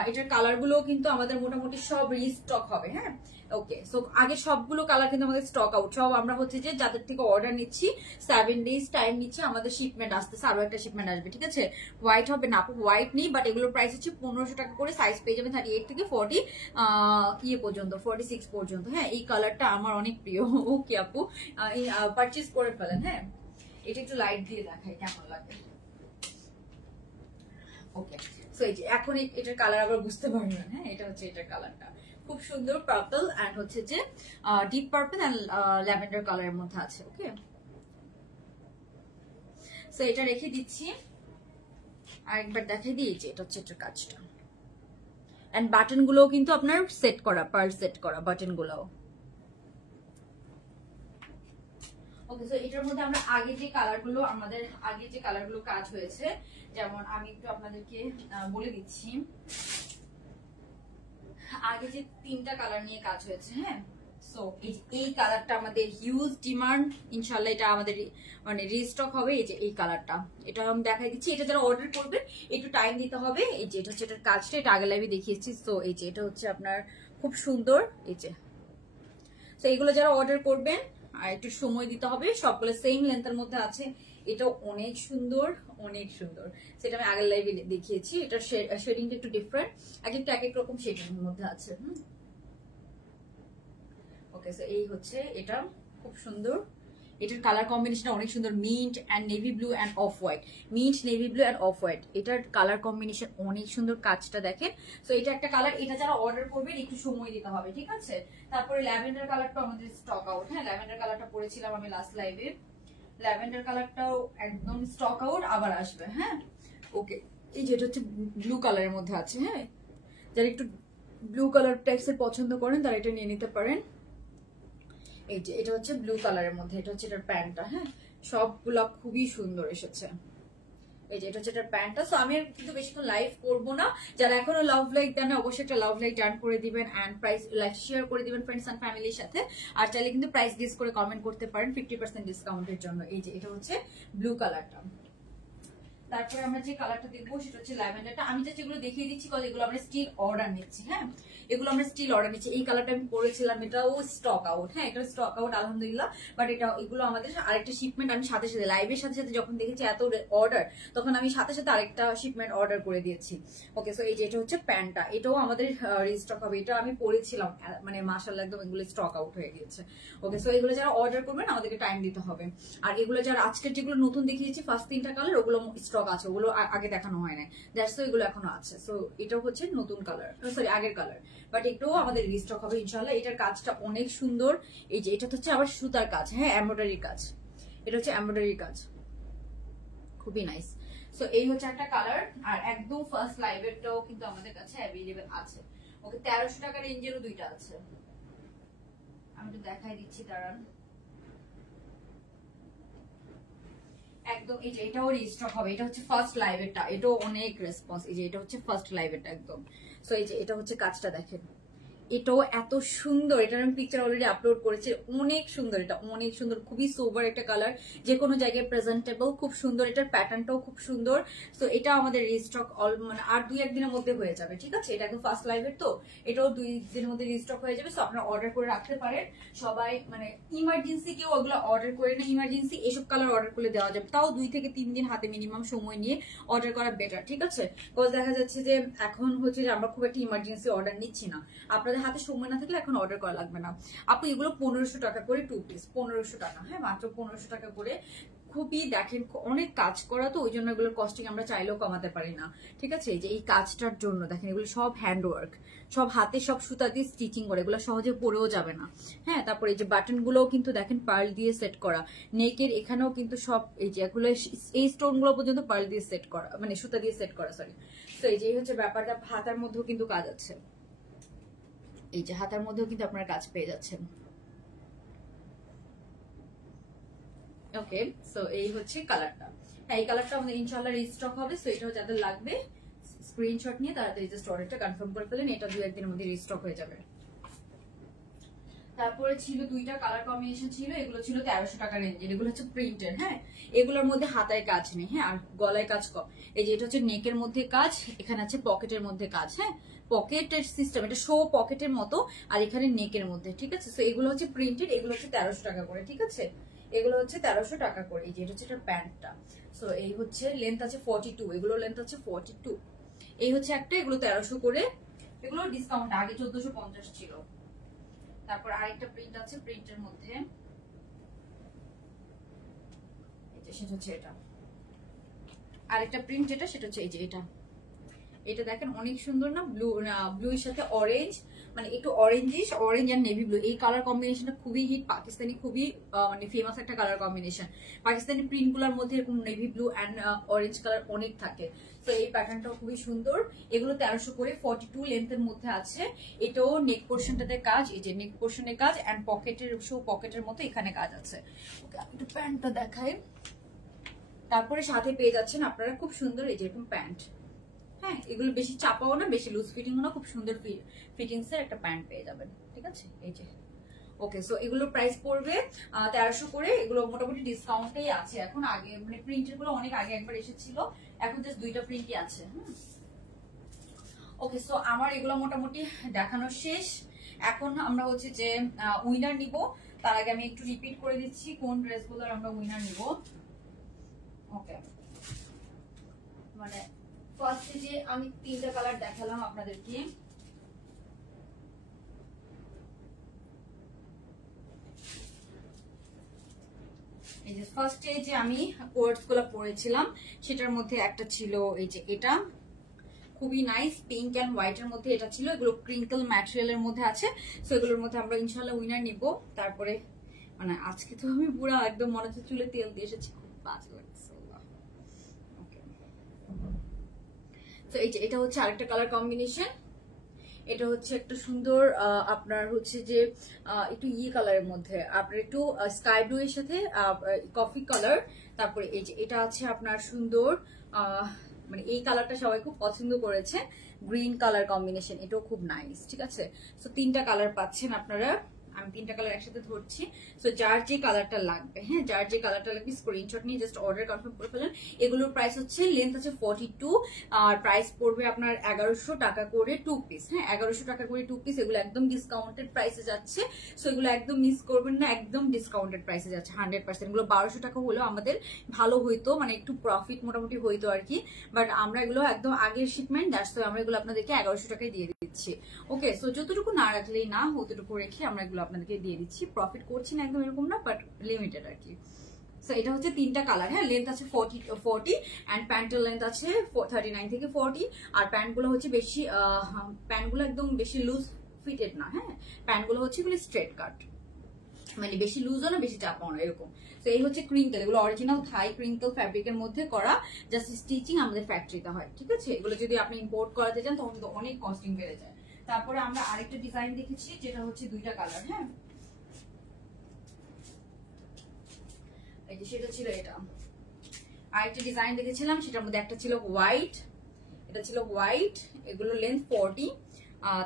এটার কালার গুলো কিন্তু আমাদের মোটামুটি সব রিস্টক হবে, হ্যাঁ। ওকে, সো আগে সবগুলো কালার কিন্তু আমাদের স্টক আউট। সব আমরা হচ্ছে যে যাদের থেকে অর্ডার নিচ্ছি 7 days টাইম নিচ্ছি, আমাদের শিপমেন্ট আসতেছে, আরো একটা শিপমেন্ট আসবে, ঠিক আছে। হোয়াইট হবে না আপু, হোয়াইট নেই, বাট এগুলোর প্রাইস হচ্ছে 1500 টাকা করে। সাইজ পেয়ে যাবেন 38 থেকে 40 পর্যন্ত, 46 পর্যন্ত। হ্যাঁ, এই কালারটা আমার অনেক প্রিয়। ওকে আপু, পারচেজ করে ফেলেন। হ্যাঁ, এটা একটু লাইট দিয়ে দেখাই কেমন লাগে। ওকে, সো এই যে এখন এটার কালার আবার বুঝতে পারবেন। হ্যাঁ, এটা হচ্ছে এটার কালারটা খুব সুন্দর, পার্পল এন্ড হচ্ছে যে ডিপ পার্পল এন্ড ল্যাভেন্ডার কালারের মধ্যে আছে। ওকে, সো এটা রেখে দিচ্ছি, আর একবার দেখাই দিই যে এটা হচ্ছে এটার কাজটা। এন্ড বাটন গুলোও কিন্তু আপনার সেট করা, পার সেট করা বাটন গুলোও। ওকে, সো এটার মধ্যে আমরা আগে যে কালারগুলো কাজ হয়েছে, যেমন আমি একটু আপনাদেরকে বলে দিচ্ছি, আগে যে 3টা কালার নিয়ে কাজ হয়েছে। হ্যাঁ, সো এই কালারটা আমাদের হিউজ ডিমান্ড, ইনশাআল্লাহ এটা আমাদের মানে রিস্টক হবে। এই যে এই কালারটা, এটা আমি দেখাই দিচ্ছি। এটা যারা অর্ডার করবে একটু টাইম দিতে হবে। এই যে এটা হচ্ছে এটার কাজটা, এটা আগে লাইভে দেখিয়েছি। সো এই যে এটা হচ্ছে আপনার খুব সুন্দর। এই যে, সো এগুলো যারা অর্ডার করবেন আর একটু সময় দিতে হবে। সবগুলো সেম লেন্থের মধ্যে আছে। এটা অনেক সুন্দর, অনেক সুন্দর। সেটা আমি আগের লাইভে দেখিয়েছি। এটা শেডিংটা একটু ডিফারেন্ট, এক এক রকম শেডিং এর মধ্যে আছে। ওকে, সো এই হচ্ছে এটা, খুব সুন্দর। এটার কালার কম্বিনেশন অনেক সুন্দর, mint and navy blue and off white, mint navy blue and off white. এটার কালার কম্বিনেশন অনেক সুন্দর, কাজটা দেখেন। সো এটা একটা কালার, এটা যারা অর্ডার করবেন একটু সময় দিতে হবে, ঠিক আছে। তারপরে ল্যাভেন্ডার কালারটা আমাদের স্টক আউট। হ্যাঁ, ল্যাভেন্ডার কালারটা পরেছিলাম আমি লাস্ট লাইভে, ল্যাভেন্ডার কালারটাও একদম স্টক আউট, আবার আসবে। হ্যাঁ, ওকে, এই যেটা হচ্ছে ব্লু কালারের মধ্যে আছে। হ্যাঁ, যারা একটু ব্লু কালার টাইপসের পছন্দ করেন তারা এটা নিয়ে নিতে পারেন। এই যে এটা হচ্ছে ব্লু কালারের মধ্যে, এটা হচ্ছে এটার প্যান্টটা। হ্যাঁ, সবগুলা খুবই সুন্দর এসেছে। এই যে এটা হচ্ছে এটার প্যান্টটা। সো আমি কিন্তু বেশিক্ষণ লাইভ করবো না। যারা এখনো লাভ লাইক দেন অবশ্যই একটা লাভ লাইক ডান করে দিবেন, এন্ড প্রাইস লাইক শেয়ার করে দিবেন ফ্রেন্ডস এন্ড ফ্যামিলির সাথে। আর চাইলে কিন্তু প্রাইস গেস করে কমেন্ট করতে পারেন 50% ডিসকাউন্টের জন্য। এই যে এটা হচ্ছে ব্লু কালারটা। তারপরে আমরা যে কালারটা দেখবো সেটা হচ্ছে ল্যাভেন্ডারটা। আমি জাস্ট এগুলো দেখিয়ে দিচ্ছি, কারণ এগুলো আমরা স্টিল অর্ডার নিচ্ছি। হ্যাঁ, এগুলো আমরা স্টিল অর্ডার নিচ্ছি। এই কালারটা আমি পরেছিলাম, এটাও স্টক আউট। হ্যাঁ, এটা স্টক আউট আলহামদুলিল্লাহ, বাট এটা এগুলো আমাদের আরেকটা শিপমেন্ট আমি সাথে সাথে লাইভের সাথে সাথে যখন দেখেছি এত অর্ডার, তখন আমি সাথে সাথে আরেকটা শিপমেন্ট অর্ডার করে দিয়েছি। ওকে, সো এই যে এটা হচ্ছে প্যান্টটা, এটাও আমাদের রিস্টক হবে। এটা আমি পরেছিলাম, মানে মাশাআল্লাহ একদম এগুলো স্টক আউট হয়ে গিয়েছে। ওকে, সো এগুলো যারা অর্ডার করবেন আমাদেরকে টাইম দিতে হবে। আর এগুলো যারা আজকের যেগুলো নতুন দেখিয়েছি ফার্স্ট 3টা কালার, ওগুলো স্টক আছে, ওগুলো আগে দেখানো হয় না, দ্যাটস ওয়াই এগুলো এখনো আছে। সো এটাও হচ্ছে নতুন কালার, সরি আগের কালার, বাট এটাও আমাদের রিস্টক হবে ইনশাআল্লাহ। এটার কাজটা অনেক সুন্দর। এই যে এটা হচ্ছে আবার সুতার কাজ। হ্যাঁ, এমব্রয়ডারি কাজ, এটা হচ্ছে এমব্রয়ডারি কাজ, খুবই নাইস। সো এই হচ্ছে একটা কালার। আর একদম ফার্স্ট লাইভেরটাও কিন্তু আমাদের কাছে অ্যাভেলেবেল আছে। ওকে, 1300 টাকা রেঞ্জেরও 2টা আছে, আমি তো দেখাই দিচ্ছি দাঁড়ান। একদম এই যে এটাও রিস্টক হবে। এটা হচ্ছে ফার্স্ট লাইভেরটা, এটাও অনেক রেসপন্স। এই যে এটা হচ্ছে ফার্স্ট লাইভেরটা একদম। সো এই যে এটা হচ্ছে কাজটা দেখেন, এটাও এত সুন্দর। এটার আমি পিকচার অলরেডি আপলোড করেছি, অনেক সুন্দর। এটা অনেক সুন্দর, খুবই সোবার একটা কালার, যে কোনো জায়গায় প্রেজেন্টেবল, খুব সুন্দর। এটার প্যাটার্নটাও খুব সুন্দর। তো এটা আমাদের রিস্টক মানে আর 2-1 দিনের মধ্যে হয়ে যাবে, ঠিক আছে। এটা একদম ফার্স্ট লাইভের, তো এটাও 2 দিনের মধ্যে রিস্টক হয়ে যাবে। সো আপনারা অর্ডার করে রাখতে পারেন সবাই, মানে ইমার্জেন্সি কেউ ওগুলো অর্ডার করে না, ইমার্জেন্সি এসব কালার অর্ডার করলে দেওয়া যাবে, তাও 2 থেকে 3 দিন হাতে মিনিমাম সময় নিয়ে অর্ডার করা বেটার, ঠিক আছে। বিকজ দেখা যাচ্ছে যে এখন হচ্ছে যে আমরা খুব একটা ইমার্জেন্সি অর্ডার নিচ্ছি না, আপনাদের হাতে সময় না থাকলে এখন অর্ডার করা লাগবে না। আপনি এগুলো 1500 টাকা করে 2 পিস, 1500 টাকা। হ্যাঁ, মাত্র 1500 টাকা করে খুবই দেখেন অনেক কাজ করা, তো ওই জন্য এগুলোর কস্টিং আমরা চাইলেও কমাতে পারি না, ঠিক আছে। এই যে এই কাজটার জন্য দেখেন এগুলো সব হ্যান্ড ওয়ার্ক, সব হাতে সব সুতা দিয়ে স্টিচিং করে, এগুলো সহজে পরেও যাবে না। হ্যাঁ, তারপরে এই যে বাটন গুলোও কিন্তু দেখেন পার্ল দিয়ে সেট করা, নেকের এখানেও কিন্তু সব এই যে এগুলো এই স্টোন গুলো পর্যন্ত পার্ল দিয়ে সেট করা, মানে সুতা দিয়ে সেট করা, সরি। তো এই যে হচ্ছে ব্যাপারটা, হাতার মধ্যেও কিন্তু কাজ আছে, এই যে হাতার মধ্যেও কিন্তু আপনারা কাজ পেয়ে যাচ্ছেন। ওকে, সো এই হচ্ছে কালারটা। হ্যাঁ, এই কালারটা আমাদের ইনশাআল্লাহ রিস্টক হবে, সো এটাও যাদের লাগবে স্ক্রিনশট নিয়ে তাড়াতাড়ি জাস্ট অর্ডারটা কনফার্ম করে ফেলেন, এটা 2-1 দিনের মধ্যে রিস্টক হয়ে যাবে। তারপরে ছিল দুইটা কালার কম্বিনেশন ছিল, এগুলো ছিল 1300 টাকা রেঞ্জের, এগুলো হচ্ছে প্রিন্টেড। হ্যাঁ, এগুলোর মধ্যে হাতায় কাজ নেই, হ্যাঁ, আর গলায় কাজ কম। এই যে এটা হচ্ছে নেকের মধ্যে কাজ, এখানে আছে পকেটের মধ্যে কাজ। হ্যাঁ, পকেটের সিস্টেম, এটা শো পকেটের মতো, আর এখানে নেকের মধ্যে, ঠিক আছে। তো এগুলো হচ্ছে প্রিন্টেড, এগুলো হচ্ছে 1300 টাকা করে, ঠিক আছে। এগুলো হচ্ছে 1300 টাকা করে। এই যে এটা হচ্ছে এটা প্যান্টটা। সো এই হচ্ছে লেন্থ আছে 42, এগুলো লেন্থ আছে 42। এই হচ্ছে একটা, এগুলো 1300 করে, এগুলো ডিসকাউন্ট, আগে 1450 ছিল। তারপর আরেকটা প্রিন্ট আছে, প্রিন্টের মধ্যে সেটা হচ্ছে এটা। আরেকটা প্রিন্ট যেটা সেটা হচ্ছে এই যে এটা, এটা দেখেন অনেক সুন্দর না, ব্লু ব্লু এর সাথে অরেঞ্জ, মানে একটু অরেঞ্জিশ, অরেঞ্জ আর নেভি ব্লু, এই কালার কম্বিনেশনটা খুবই হিট, পাকিস্তানি খুবই মানে ফেমাস একটা কালার কম্বিনেশন। পাকিস্তানি প্রিন্ট গুলোর মধ্যে এরকম navy blue and orange colour অনেক থাকে, তো এই প্যাটার্নটাও খুবই সুন্দর। এগুলো 1300 করে, 42 লেন্থের মধ্যে আছে। এটাও নেক পোর্শনটাতে কাজ, এই যে নেক পোর্শনে কাজ অ্যান্ড পকেটের পকেটের মতো এখানে কাজ আছে। একটু প্যান্টটা দেখায়। তারপরে সাথে পেয়ে যাচ্ছেন আপনারা খুব সুন্দর এই যে এরকম প্যান্ট। হ্যাঁ, এগুলো বেশি চাপাও না, বেশি লুজ ফিটিং না, খুব সুন্দর ফিটিংস এর একটা প্যান্ট পেয়ে যাবেন, ঠিক আছে। এই যে ওকে, সো এগুলোর প্রাইস পড়বে 1300 করে। এগুলো মোটামুটি ডিসকাউন্টেই আছে এখন, আগে মানে প্রিন্টের গুলো অনেক আগে একবার এসেছিল, এখন জাস্ট দুইটা প্রিন্টই আছে। ওকে, সো আমার এগুলো মোটামুটি দেখানো শেষ। এখন আমরা হচ্ছে যে উইনার নিব, তার আগে আমি একটু রিপিট করে দিচ্ছি কোন ড্রেসগুলোর আমরা উইনার নিব। ওকে, মানে ফার্স্টে যে আমি 3টা কালার দেখালাম আপনাদেরকে, এই যে ফার্স্টে যে আমি কোর্স গুলো পরেছিলাম সেটার মধ্যে একটা ছিল এই যে এটা, খুবই নাইস পিঙ্ক এন্ড হোয়াইট এর মধ্যে এটা ছিল, এগুলো ক্রিঙ্কল ম্যাটেরিয়ালের মধ্যে আছে। সো এগুলোর মধ্যে আমরা ইনশাআল্লাহ উইনার নিব। তারপরে মানে আজকে তো আমি পুরো একদম মনে হচ্ছে চুলে তেল দিয়ে এসেছি, খুব বাজে লাগছে। ওকে, তো এই যে এটা হচ্ছে আরেকটা কালার কম্বিনেশন, এটা হচ্ছে একটা সুন্দর আপনার হচ্ছে যে একটু কালারের মধ্যে, আপনার একটু স্কাই ব্লু এর সাথে কফি কালার। তারপরে এই যে এটা আছে আপনার সুন্দর মানে এই কালারটা সবাই খুব পছন্দ করেছে, গ্রিন কালার কম্বিনেশন, এটাও খুব নাইস, ঠিক আছে। সো 3টা কালার পাচ্ছেন আপনারা, আমি 3টা কালার একসাথে ধরছি। সো যার যে কালারটা লাগবে, হ্যাঁ, যার যে কালারটা লাগবে স্ক্রিনশট নিয়ে জাস্ট অর্ডার কনফার্ম করে ফেলেন। এগুলোর প্রাইস হচ্ছে, লেন্থ আছে 42, আর প্রাইস পড়বে আপনার 1100 টাকা করে 2 পিস। হ্যাঁ, 1100 টাকা করে 2 পিস, এগুলো একদম ডিসকাউন্টেড প্রাইসে যাচ্ছে। সো এগুলো একদম মিস করবেন না, একদম ডিসকাউন্টেড প্রাইসে যাচ্ছে 100%। এগুলো 1200 টাকা হলেও আমাদের ভালো হইতো, মানে একটু প্রফিট মোটামুটি হইতো আর কি, বাট আমরা এগুলো একদম আগের শিপমেন্ট, দ্যাটস আমরা এগুলো আপনাদেরকে 1100 টাকায় দিয়ে দিচ্ছি। ওকে, সো যতটুকু না রাখলেই না, ততটুকু রেখে আমরা এগুলো আপনাদেরকে দিয়ে দিচ্ছি। প্রফিট করছি না একদম এরকম না, বাট লিমিটেড আর কি। সো এটা হচ্ছে 3টা কালার। হ্যাঁ, লেন্থ আছে 40 অ্যান্ড প্যান্টের লেন্থ আছে 39 থেকে 40। আর প্যান্টগুলো হচ্ছে বেশি, প্যান্টগুলো একদম বেশি লুজ ফিটেড না। হ্যাঁ, প্যান্টগুলো হচ্ছে এগুলো স্ট্রেট কাট, মানে বেশি লুজও না বেশি চাপাও না এরকম। তো এই হচ্ছে ক্রিঙ্কল, এগুলো অরিজিনাল থাই ক্রিঙ্কল ফ্যাব্রিকের মধ্যে করা, জাস্ট স্টিচিং আমাদের ফ্যাক্টরিতে হয়, ঠিক আছে। এগুলো যদি আপনি ইম্পোর্ট করাতে চান তখন কিন্তু অনেক কস্টিং বেড়ে যায়। তারপরে আমরা আরেকটা ডিজাইন দেখেছি, যেটা হচ্ছে 2টা কালার। হ্যাঁ, এই যে সেটা ছিল এটা। আরেকটা ডিজাইন দেখেছিলাম, সেটার মধ্যে একটা ছিল হোয়াইট, এটা ছিল হোয়াইট, এগুলো লেন্থ 40।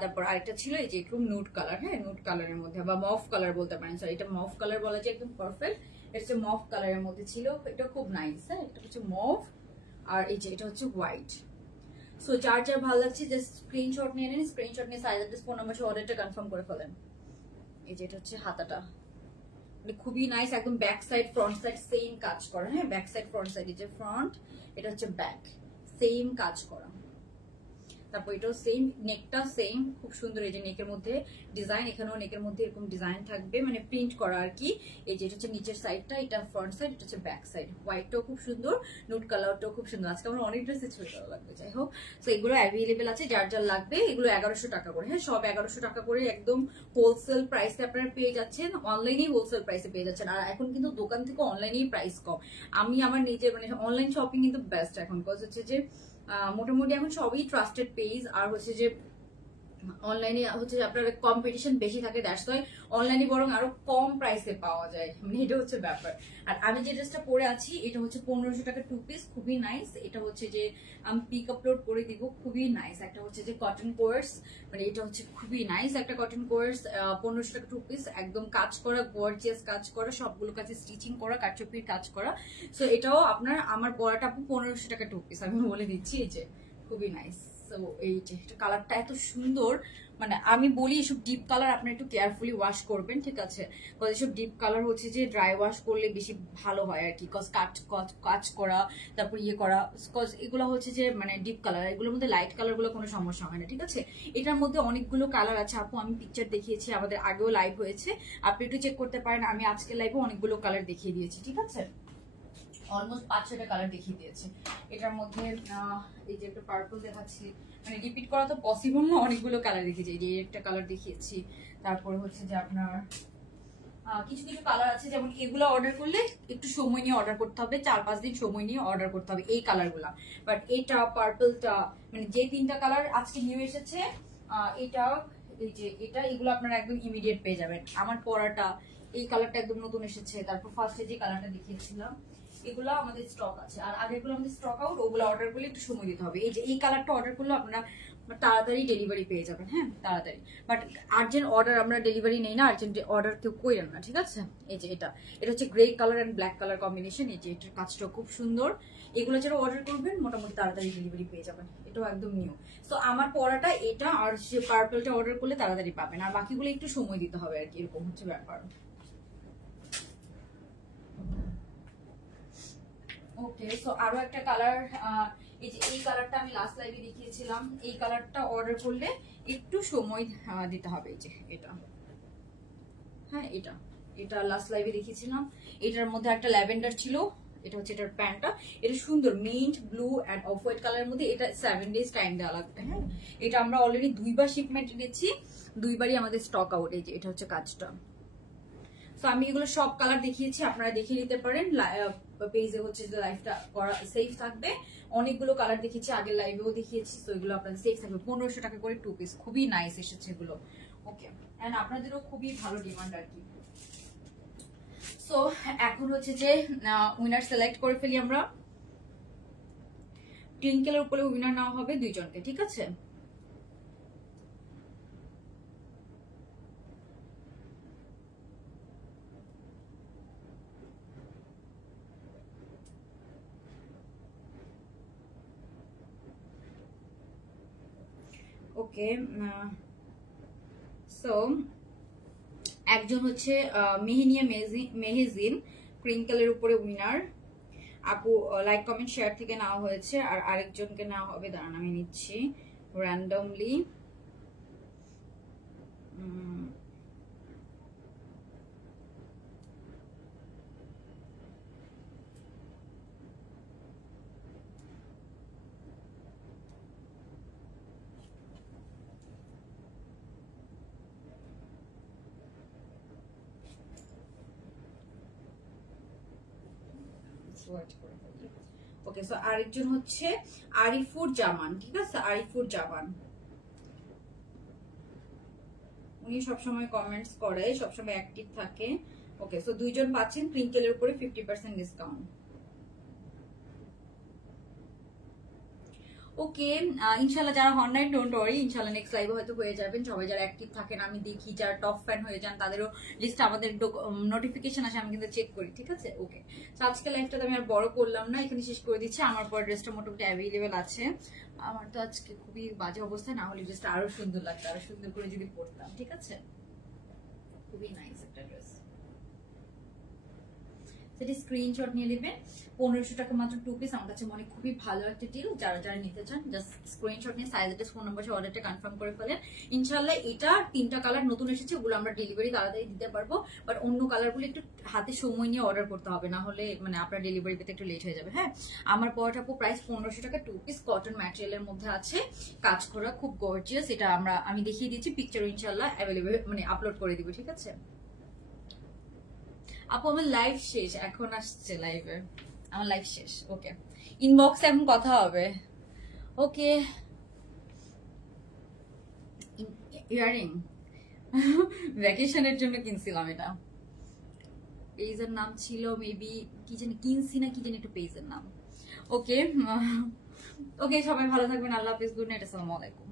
তারপর আরেকটা ছিল এই যে একটু নুড কালার। হ্যাঁ, নুড কালারের মধ্যে বা মফ কালার বলতে পারেন, সরি এটা মফ কালার বলা যায়, একদম পারফেক্ট। এটা হচ্ছে মফ কালারের মধ্যে ছিল, এটা খুব নাইস। হ্যাঁ, এটা হচ্ছে মফ, আর এই যে এটা হচ্ছে হোয়াইট। সো যার যার ভালো লাগছে জাস্ট স্ক্রিনশট নিয়ে নিন, স্ক্রিনশট নিয়ে সাইজ অ্যাড্রেস ফোন নাম্বার অর্ডারটা কনফার্ম করে ফেলেন। এই যে এটা হচ্ছে হাতাটা, খুবই নাইস, একদম back side front side same কাজ করা। হ্যাঁ, ব্যাক সাইড ফ্রন্ট সাইড, এই যে ফ্রন্ট, এটা হচ্ছে ব্যাক, সেম কাজ করা। তারপর এটাও সেম, নেকটা সেম, খুব সুন্দর। এই যে নেকের মধ্যে ডিজাইন, এখানেও নেকের মধ্যে এরকম ডিজাইন থাকবে, মানে প্রিন্ট করা আর কি। এই যে এটা হচ্ছে নিচের সাইডটা, এটা ফ্রন্ট সাইড, এটা হচ্ছে ব্যাক সাইড। হোয়াইটটাও খুব সুন্দর, নুড কালারটাও খুব সুন্দর। আজকে আমার অনেক ড্রেসে ছবি ভালো লাগবে। যাই হোক, তো এগুলো অ্যাভেলেবেল আছে, যার যার লাগবে। এগুলো 1100 টাকা করে, হ্যাঁ সব 1100 টাকা করে, একদম হোলসেল প্রাইসে আপনারা পেয়ে যাচ্ছেন। অনলাইনেই হোলসেল প্রাইসে পেয়ে যাচ্ছেন। আর এখন কিন্তু দোকান থেকে অনলাইনেই প্রাইস কম। আমি আমার নিজের মানে অনলাইন শপিং কিন্তু বেস্ট এখন, কজ হচ্ছে যে মোটামুটি এখন সবই ট্রাস্টেড পেজ। আর হচ্ছে যে অনলাইনে হচ্ছে যে আপনার কম্পিটিশন বেশি থাকে, দ্যাটস ওয়াই অনলাইনে বরং আরো কম প্রাইসে পাওয়া যায়, মানে এটা হচ্ছে ব্যাপার। আর আমি যে ড্রেসটা পরে আছি এটা হচ্ছে 1500 টাকা 2 পিস, খুবই নাইস। এটা হচ্ছে যে আমি পিক আপলোড করে দিব, খুবই নাইস। একটা হচ্ছে যে কটন কোর্স, মানে এটা হচ্ছে খুবই নাইস একটা কটন কোর্স, 1500 টাকা 2 পিস, একদম কাজ করা, গর্জিয়াস কাজ করা, সবগুলো কাছে স্টিচিং করা, কারচুপির কাজ করা। সো এটাও আপনার আমার পরাটা আপু 1500 টাকা 2 পিস, আমি বলে দিচ্ছি। এই যে খুবই নাইস। তো এই যে কালারটা এত সুন্দর, মানে আমি বলি এসব ডিপ কালার আপনি একটু কেয়ারফুলি ওয়াশ করবেন, ঠিক আছে? কজ এসব ডিপ কালার হচ্ছে যে ড্রাই ওয়াশ করলে বেশি ভালো হয় আর কি, কজ কাজ করা, তারপর ইয়ে করা, কজ এগুলো হচ্ছে যে মানে ডিপ কালার, এগুলোর মধ্যে লাইট কালার গুলো কোনো সমস্যা হয় না, ঠিক আছে? এটার মধ্যে অনেকগুলো কালার আছে আপু, আমি পিকচার দেখিয়েছি, আমাদের আগেও লাইভ হয়েছে, আপনি একটু চেক করতে পারেন। আমি আজকে লাইভে অনেকগুলো কালার দেখিয়ে দিয়েছি, ঠিক আছে? অলমোস্ট 5-6টা কালার দেখিয়ে দিয়েছে। এটার মধ্যে এই যে একটা পার্পল দেখাচ্ছি, মানে রিপিট করা তো পসিবল না, অনেকগুলো কালার দেখিয়েছি। এই যে একটা কালার দেখিয়েছি, তারপরে হচ্ছে যে আপনার কিছু কিছু কালার আছে, যেমন এগুলো অর্ডার করলে একটু সময় নিয়ে অর্ডার করতে হবে, 4-5 দিন সময় নিয়ে অর্ডার করতে হবে এই কালারগুলা। বাট এটা পার্পলটা, মানে যে 3টা কালার আজকে নিউ এসেছে, এটা এই যে এটা, এগুলো আপনারা একদম ইমিডিয়েট পেয়ে যাবেন। আমার পরাটা এই কালারটা একদম নতুন এসেছে। তারপর ফার্স্টে যে কালারটা দেখিয়েছিলাম এগুলো আমাদের স্টক আছে, আর আগেরগুলো আমাদের স্টক আউট, ওগুলো অর্ডার করলে একটু সময় দিতে হবে। এই যে এই কালারটা অর্ডার করলে আপনারা তাড়াতাড়ি ডেলিভারি পেয়ে যাবেন, হ্যাঁ তাড়াতাড়ি। বাট আর্জেন্ট অর্ডার আমরা ডেলিভারি নেই না, আর্জেন্ট অর্ডার কেউ করেন না, ঠিক আছে? এই যে এটা হচ্ছে grey colour and black colour combination. এই যে এটার কাজটা খুব সুন্দর। এগুলো যারা অর্ডার করবেন মোটামুটি তাড়াতাড়ি ডেলিভারি পেয়ে যাবেন, এটাও একদম নিউ। তো আমার পরাটা এটা, আর সে পার্পলটা অর্ডার করলে তাড়াতাড়ি পাবেন, আর বাকিগুলো একটু সময় দিতে হবে আর কি, এরকম হচ্ছে ব্যাপার। ওকে, সো আরো একটা কালার, এই যে এই কালারটা আমি লাস্ট লাইভে দেখিয়েছিলাম, এই কালারটা অর্ডার করলে একটু সময় দিতে হবে। এই যে এটা, হ্যাঁ এটা এটা লাস্ট লাইভে দেখিয়েছিলাম। এটার মধ্যে একটা ল্যাভেন্ডার ছিল, এটা হচ্ছে এটার প্যান্টটা, এটা সুন্দর mint blue and off white কালারের মধ্যে। এটা 7 ডেজ টাইম দেওয়া লাগবে, হ্যাঁ। এটা আমরা অলরেডি 2বার শিপমেন্ট এনেছি, 2বারই আমাদের স্টক আউট। এই যে এটা হচ্ছে কাজটা। তো আমি এগুলো সব কালার দেখিয়েছি, আপনারা দেখিয়ে নিতে পারেন। পেজে হচ্ছে যে লাইভটা করা সেফ থাকবে। অনেকগুলো কালার দেখিয়েছি, আগের লাইভেও দেখিয়েছি, তো এগুলো আপনাদের সেফ থাকবে। 1500 টাকা করে 2 পিস, খুবই নাইস এসেছে এগুলো। ওকে, এন্ড আপনাদেরও খুবই ভালো ডিমান্ড আর কি। সো এখন হচ্ছে যে উইনার সিলেক্ট করে ফেলি আমরা। টুইঙ্কেলের উপরে উইনার নেওয়া হবে 2 জনকে, ঠিক আছে? ওকে, সো একজন হচ্ছে মেহেনিয়া মেহেজিন, ক্রিঙ্কেলের উপরে উইনার আপু। লাইক কমেন্ট শেয়ার থেকে নেওয়া হয়েছে। আর আরেকজনকে নেওয়া হবে, দাঁড়ান আমি নিচ্ছি র্যান্ডমলি। ওকে, সো আরেকজন হচ্ছে আরিফুর জামান, ঠিক আছে? আরিফুর জামান, উনি সবসময় কমেন্টস করে, সবসময় অ্যাক্টিভ থাকে। ওকে, সো 2 জন পাচ্ছেন ক্রিঙ্কেলের উপরে 50% ডিসকাউন্ট। ওকে, ইনশাল্লাহ যারা হন নাই ডোন্ট ওয়ারি, ইনশাল্লাহ নেক্সট লাইভে হয়তো হয়ে যাবেন। সবাই যারা অ্যাক্টিভ থাকেন আমি দেখি, যারা টপ ফ্যান হয়ে যান তাদেরও লিস্ট আমাদের নোটিফিকেশন আসে, আমি কিন্তু চেক করি, ঠিক আছে? ওকে, তো আজকে লাইভটা আমি আর বড় করলাম না, এখানে শেষ করে দিচ্ছি। আমার পর ড্রেসটা মোটামুটি অ্যাভেলেবেল আছে। আমার তো আজকে খুবই বাজে অবস্থা, না হলে ড্রেসটা আরো সুন্দর লাগতো, আরো সুন্দর করে যদি পরতাম, ঠিক আছে? খুবই নাইস একটা ড্রেস। সেটি স্ক্রিনশট নিয়ে নেবেন। 1500 টাকা মাত্র 2 পিস, আমার কাছে মনে খুবই ভালো একটা ডিল। যারা যারা নিতে চান জাস্ট স্ক্রিনশট নিয়ে সাইজ অ্যাড্রেস ফোন নাম্বার অর্ডারটা কনফার্ম করে ফেলেন। ইনশাআল্লাহ এটা 3টা কালার নতুন এসেছে, ওগুলো আমরা ডেলিভারি তাড়াতাড়ি দিতে পারবো, বাট অন্য কালারগুলো একটু হাতে সময় নিয়ে অর্ডার করতে হবে, না হলে মানে আপনার ডেলিভারি পেতে একটু লেট হয়ে যাবে। হ্যাঁ, আমার পরাটা প্রাইস 1500 টাকা, 2 পিস কটন ম্যাটেরিয়ালের মধ্যে আছে, কাজ করা খুব গর্জিয়াস। এটা আমি দেখিয়ে দিচ্ছি, পিকচার ইনশাআল্লাহ অ্যাভেলেবল মানে আপলোড করে দিব, ঠিক আছে আপু? আমার লাইভ শেষ, এখন আসছে লাইভে, আমার লাইভ শেষ। ওকে, ইনবক্সে এখন কথা হবে। ওকে, ইয়ারিং ভ্যাকেশনের জন্য কিনছিলাম এটা। পেজের নাম ছিল মেবি কি জানি, কিনছি না কি জানি একটু পেজের নাম। ওকে ওকে, সবাই ভালো থাকবেন, আল্লাহ হাফেজ, গুড নাইট, আসসালামু আলাইকুম।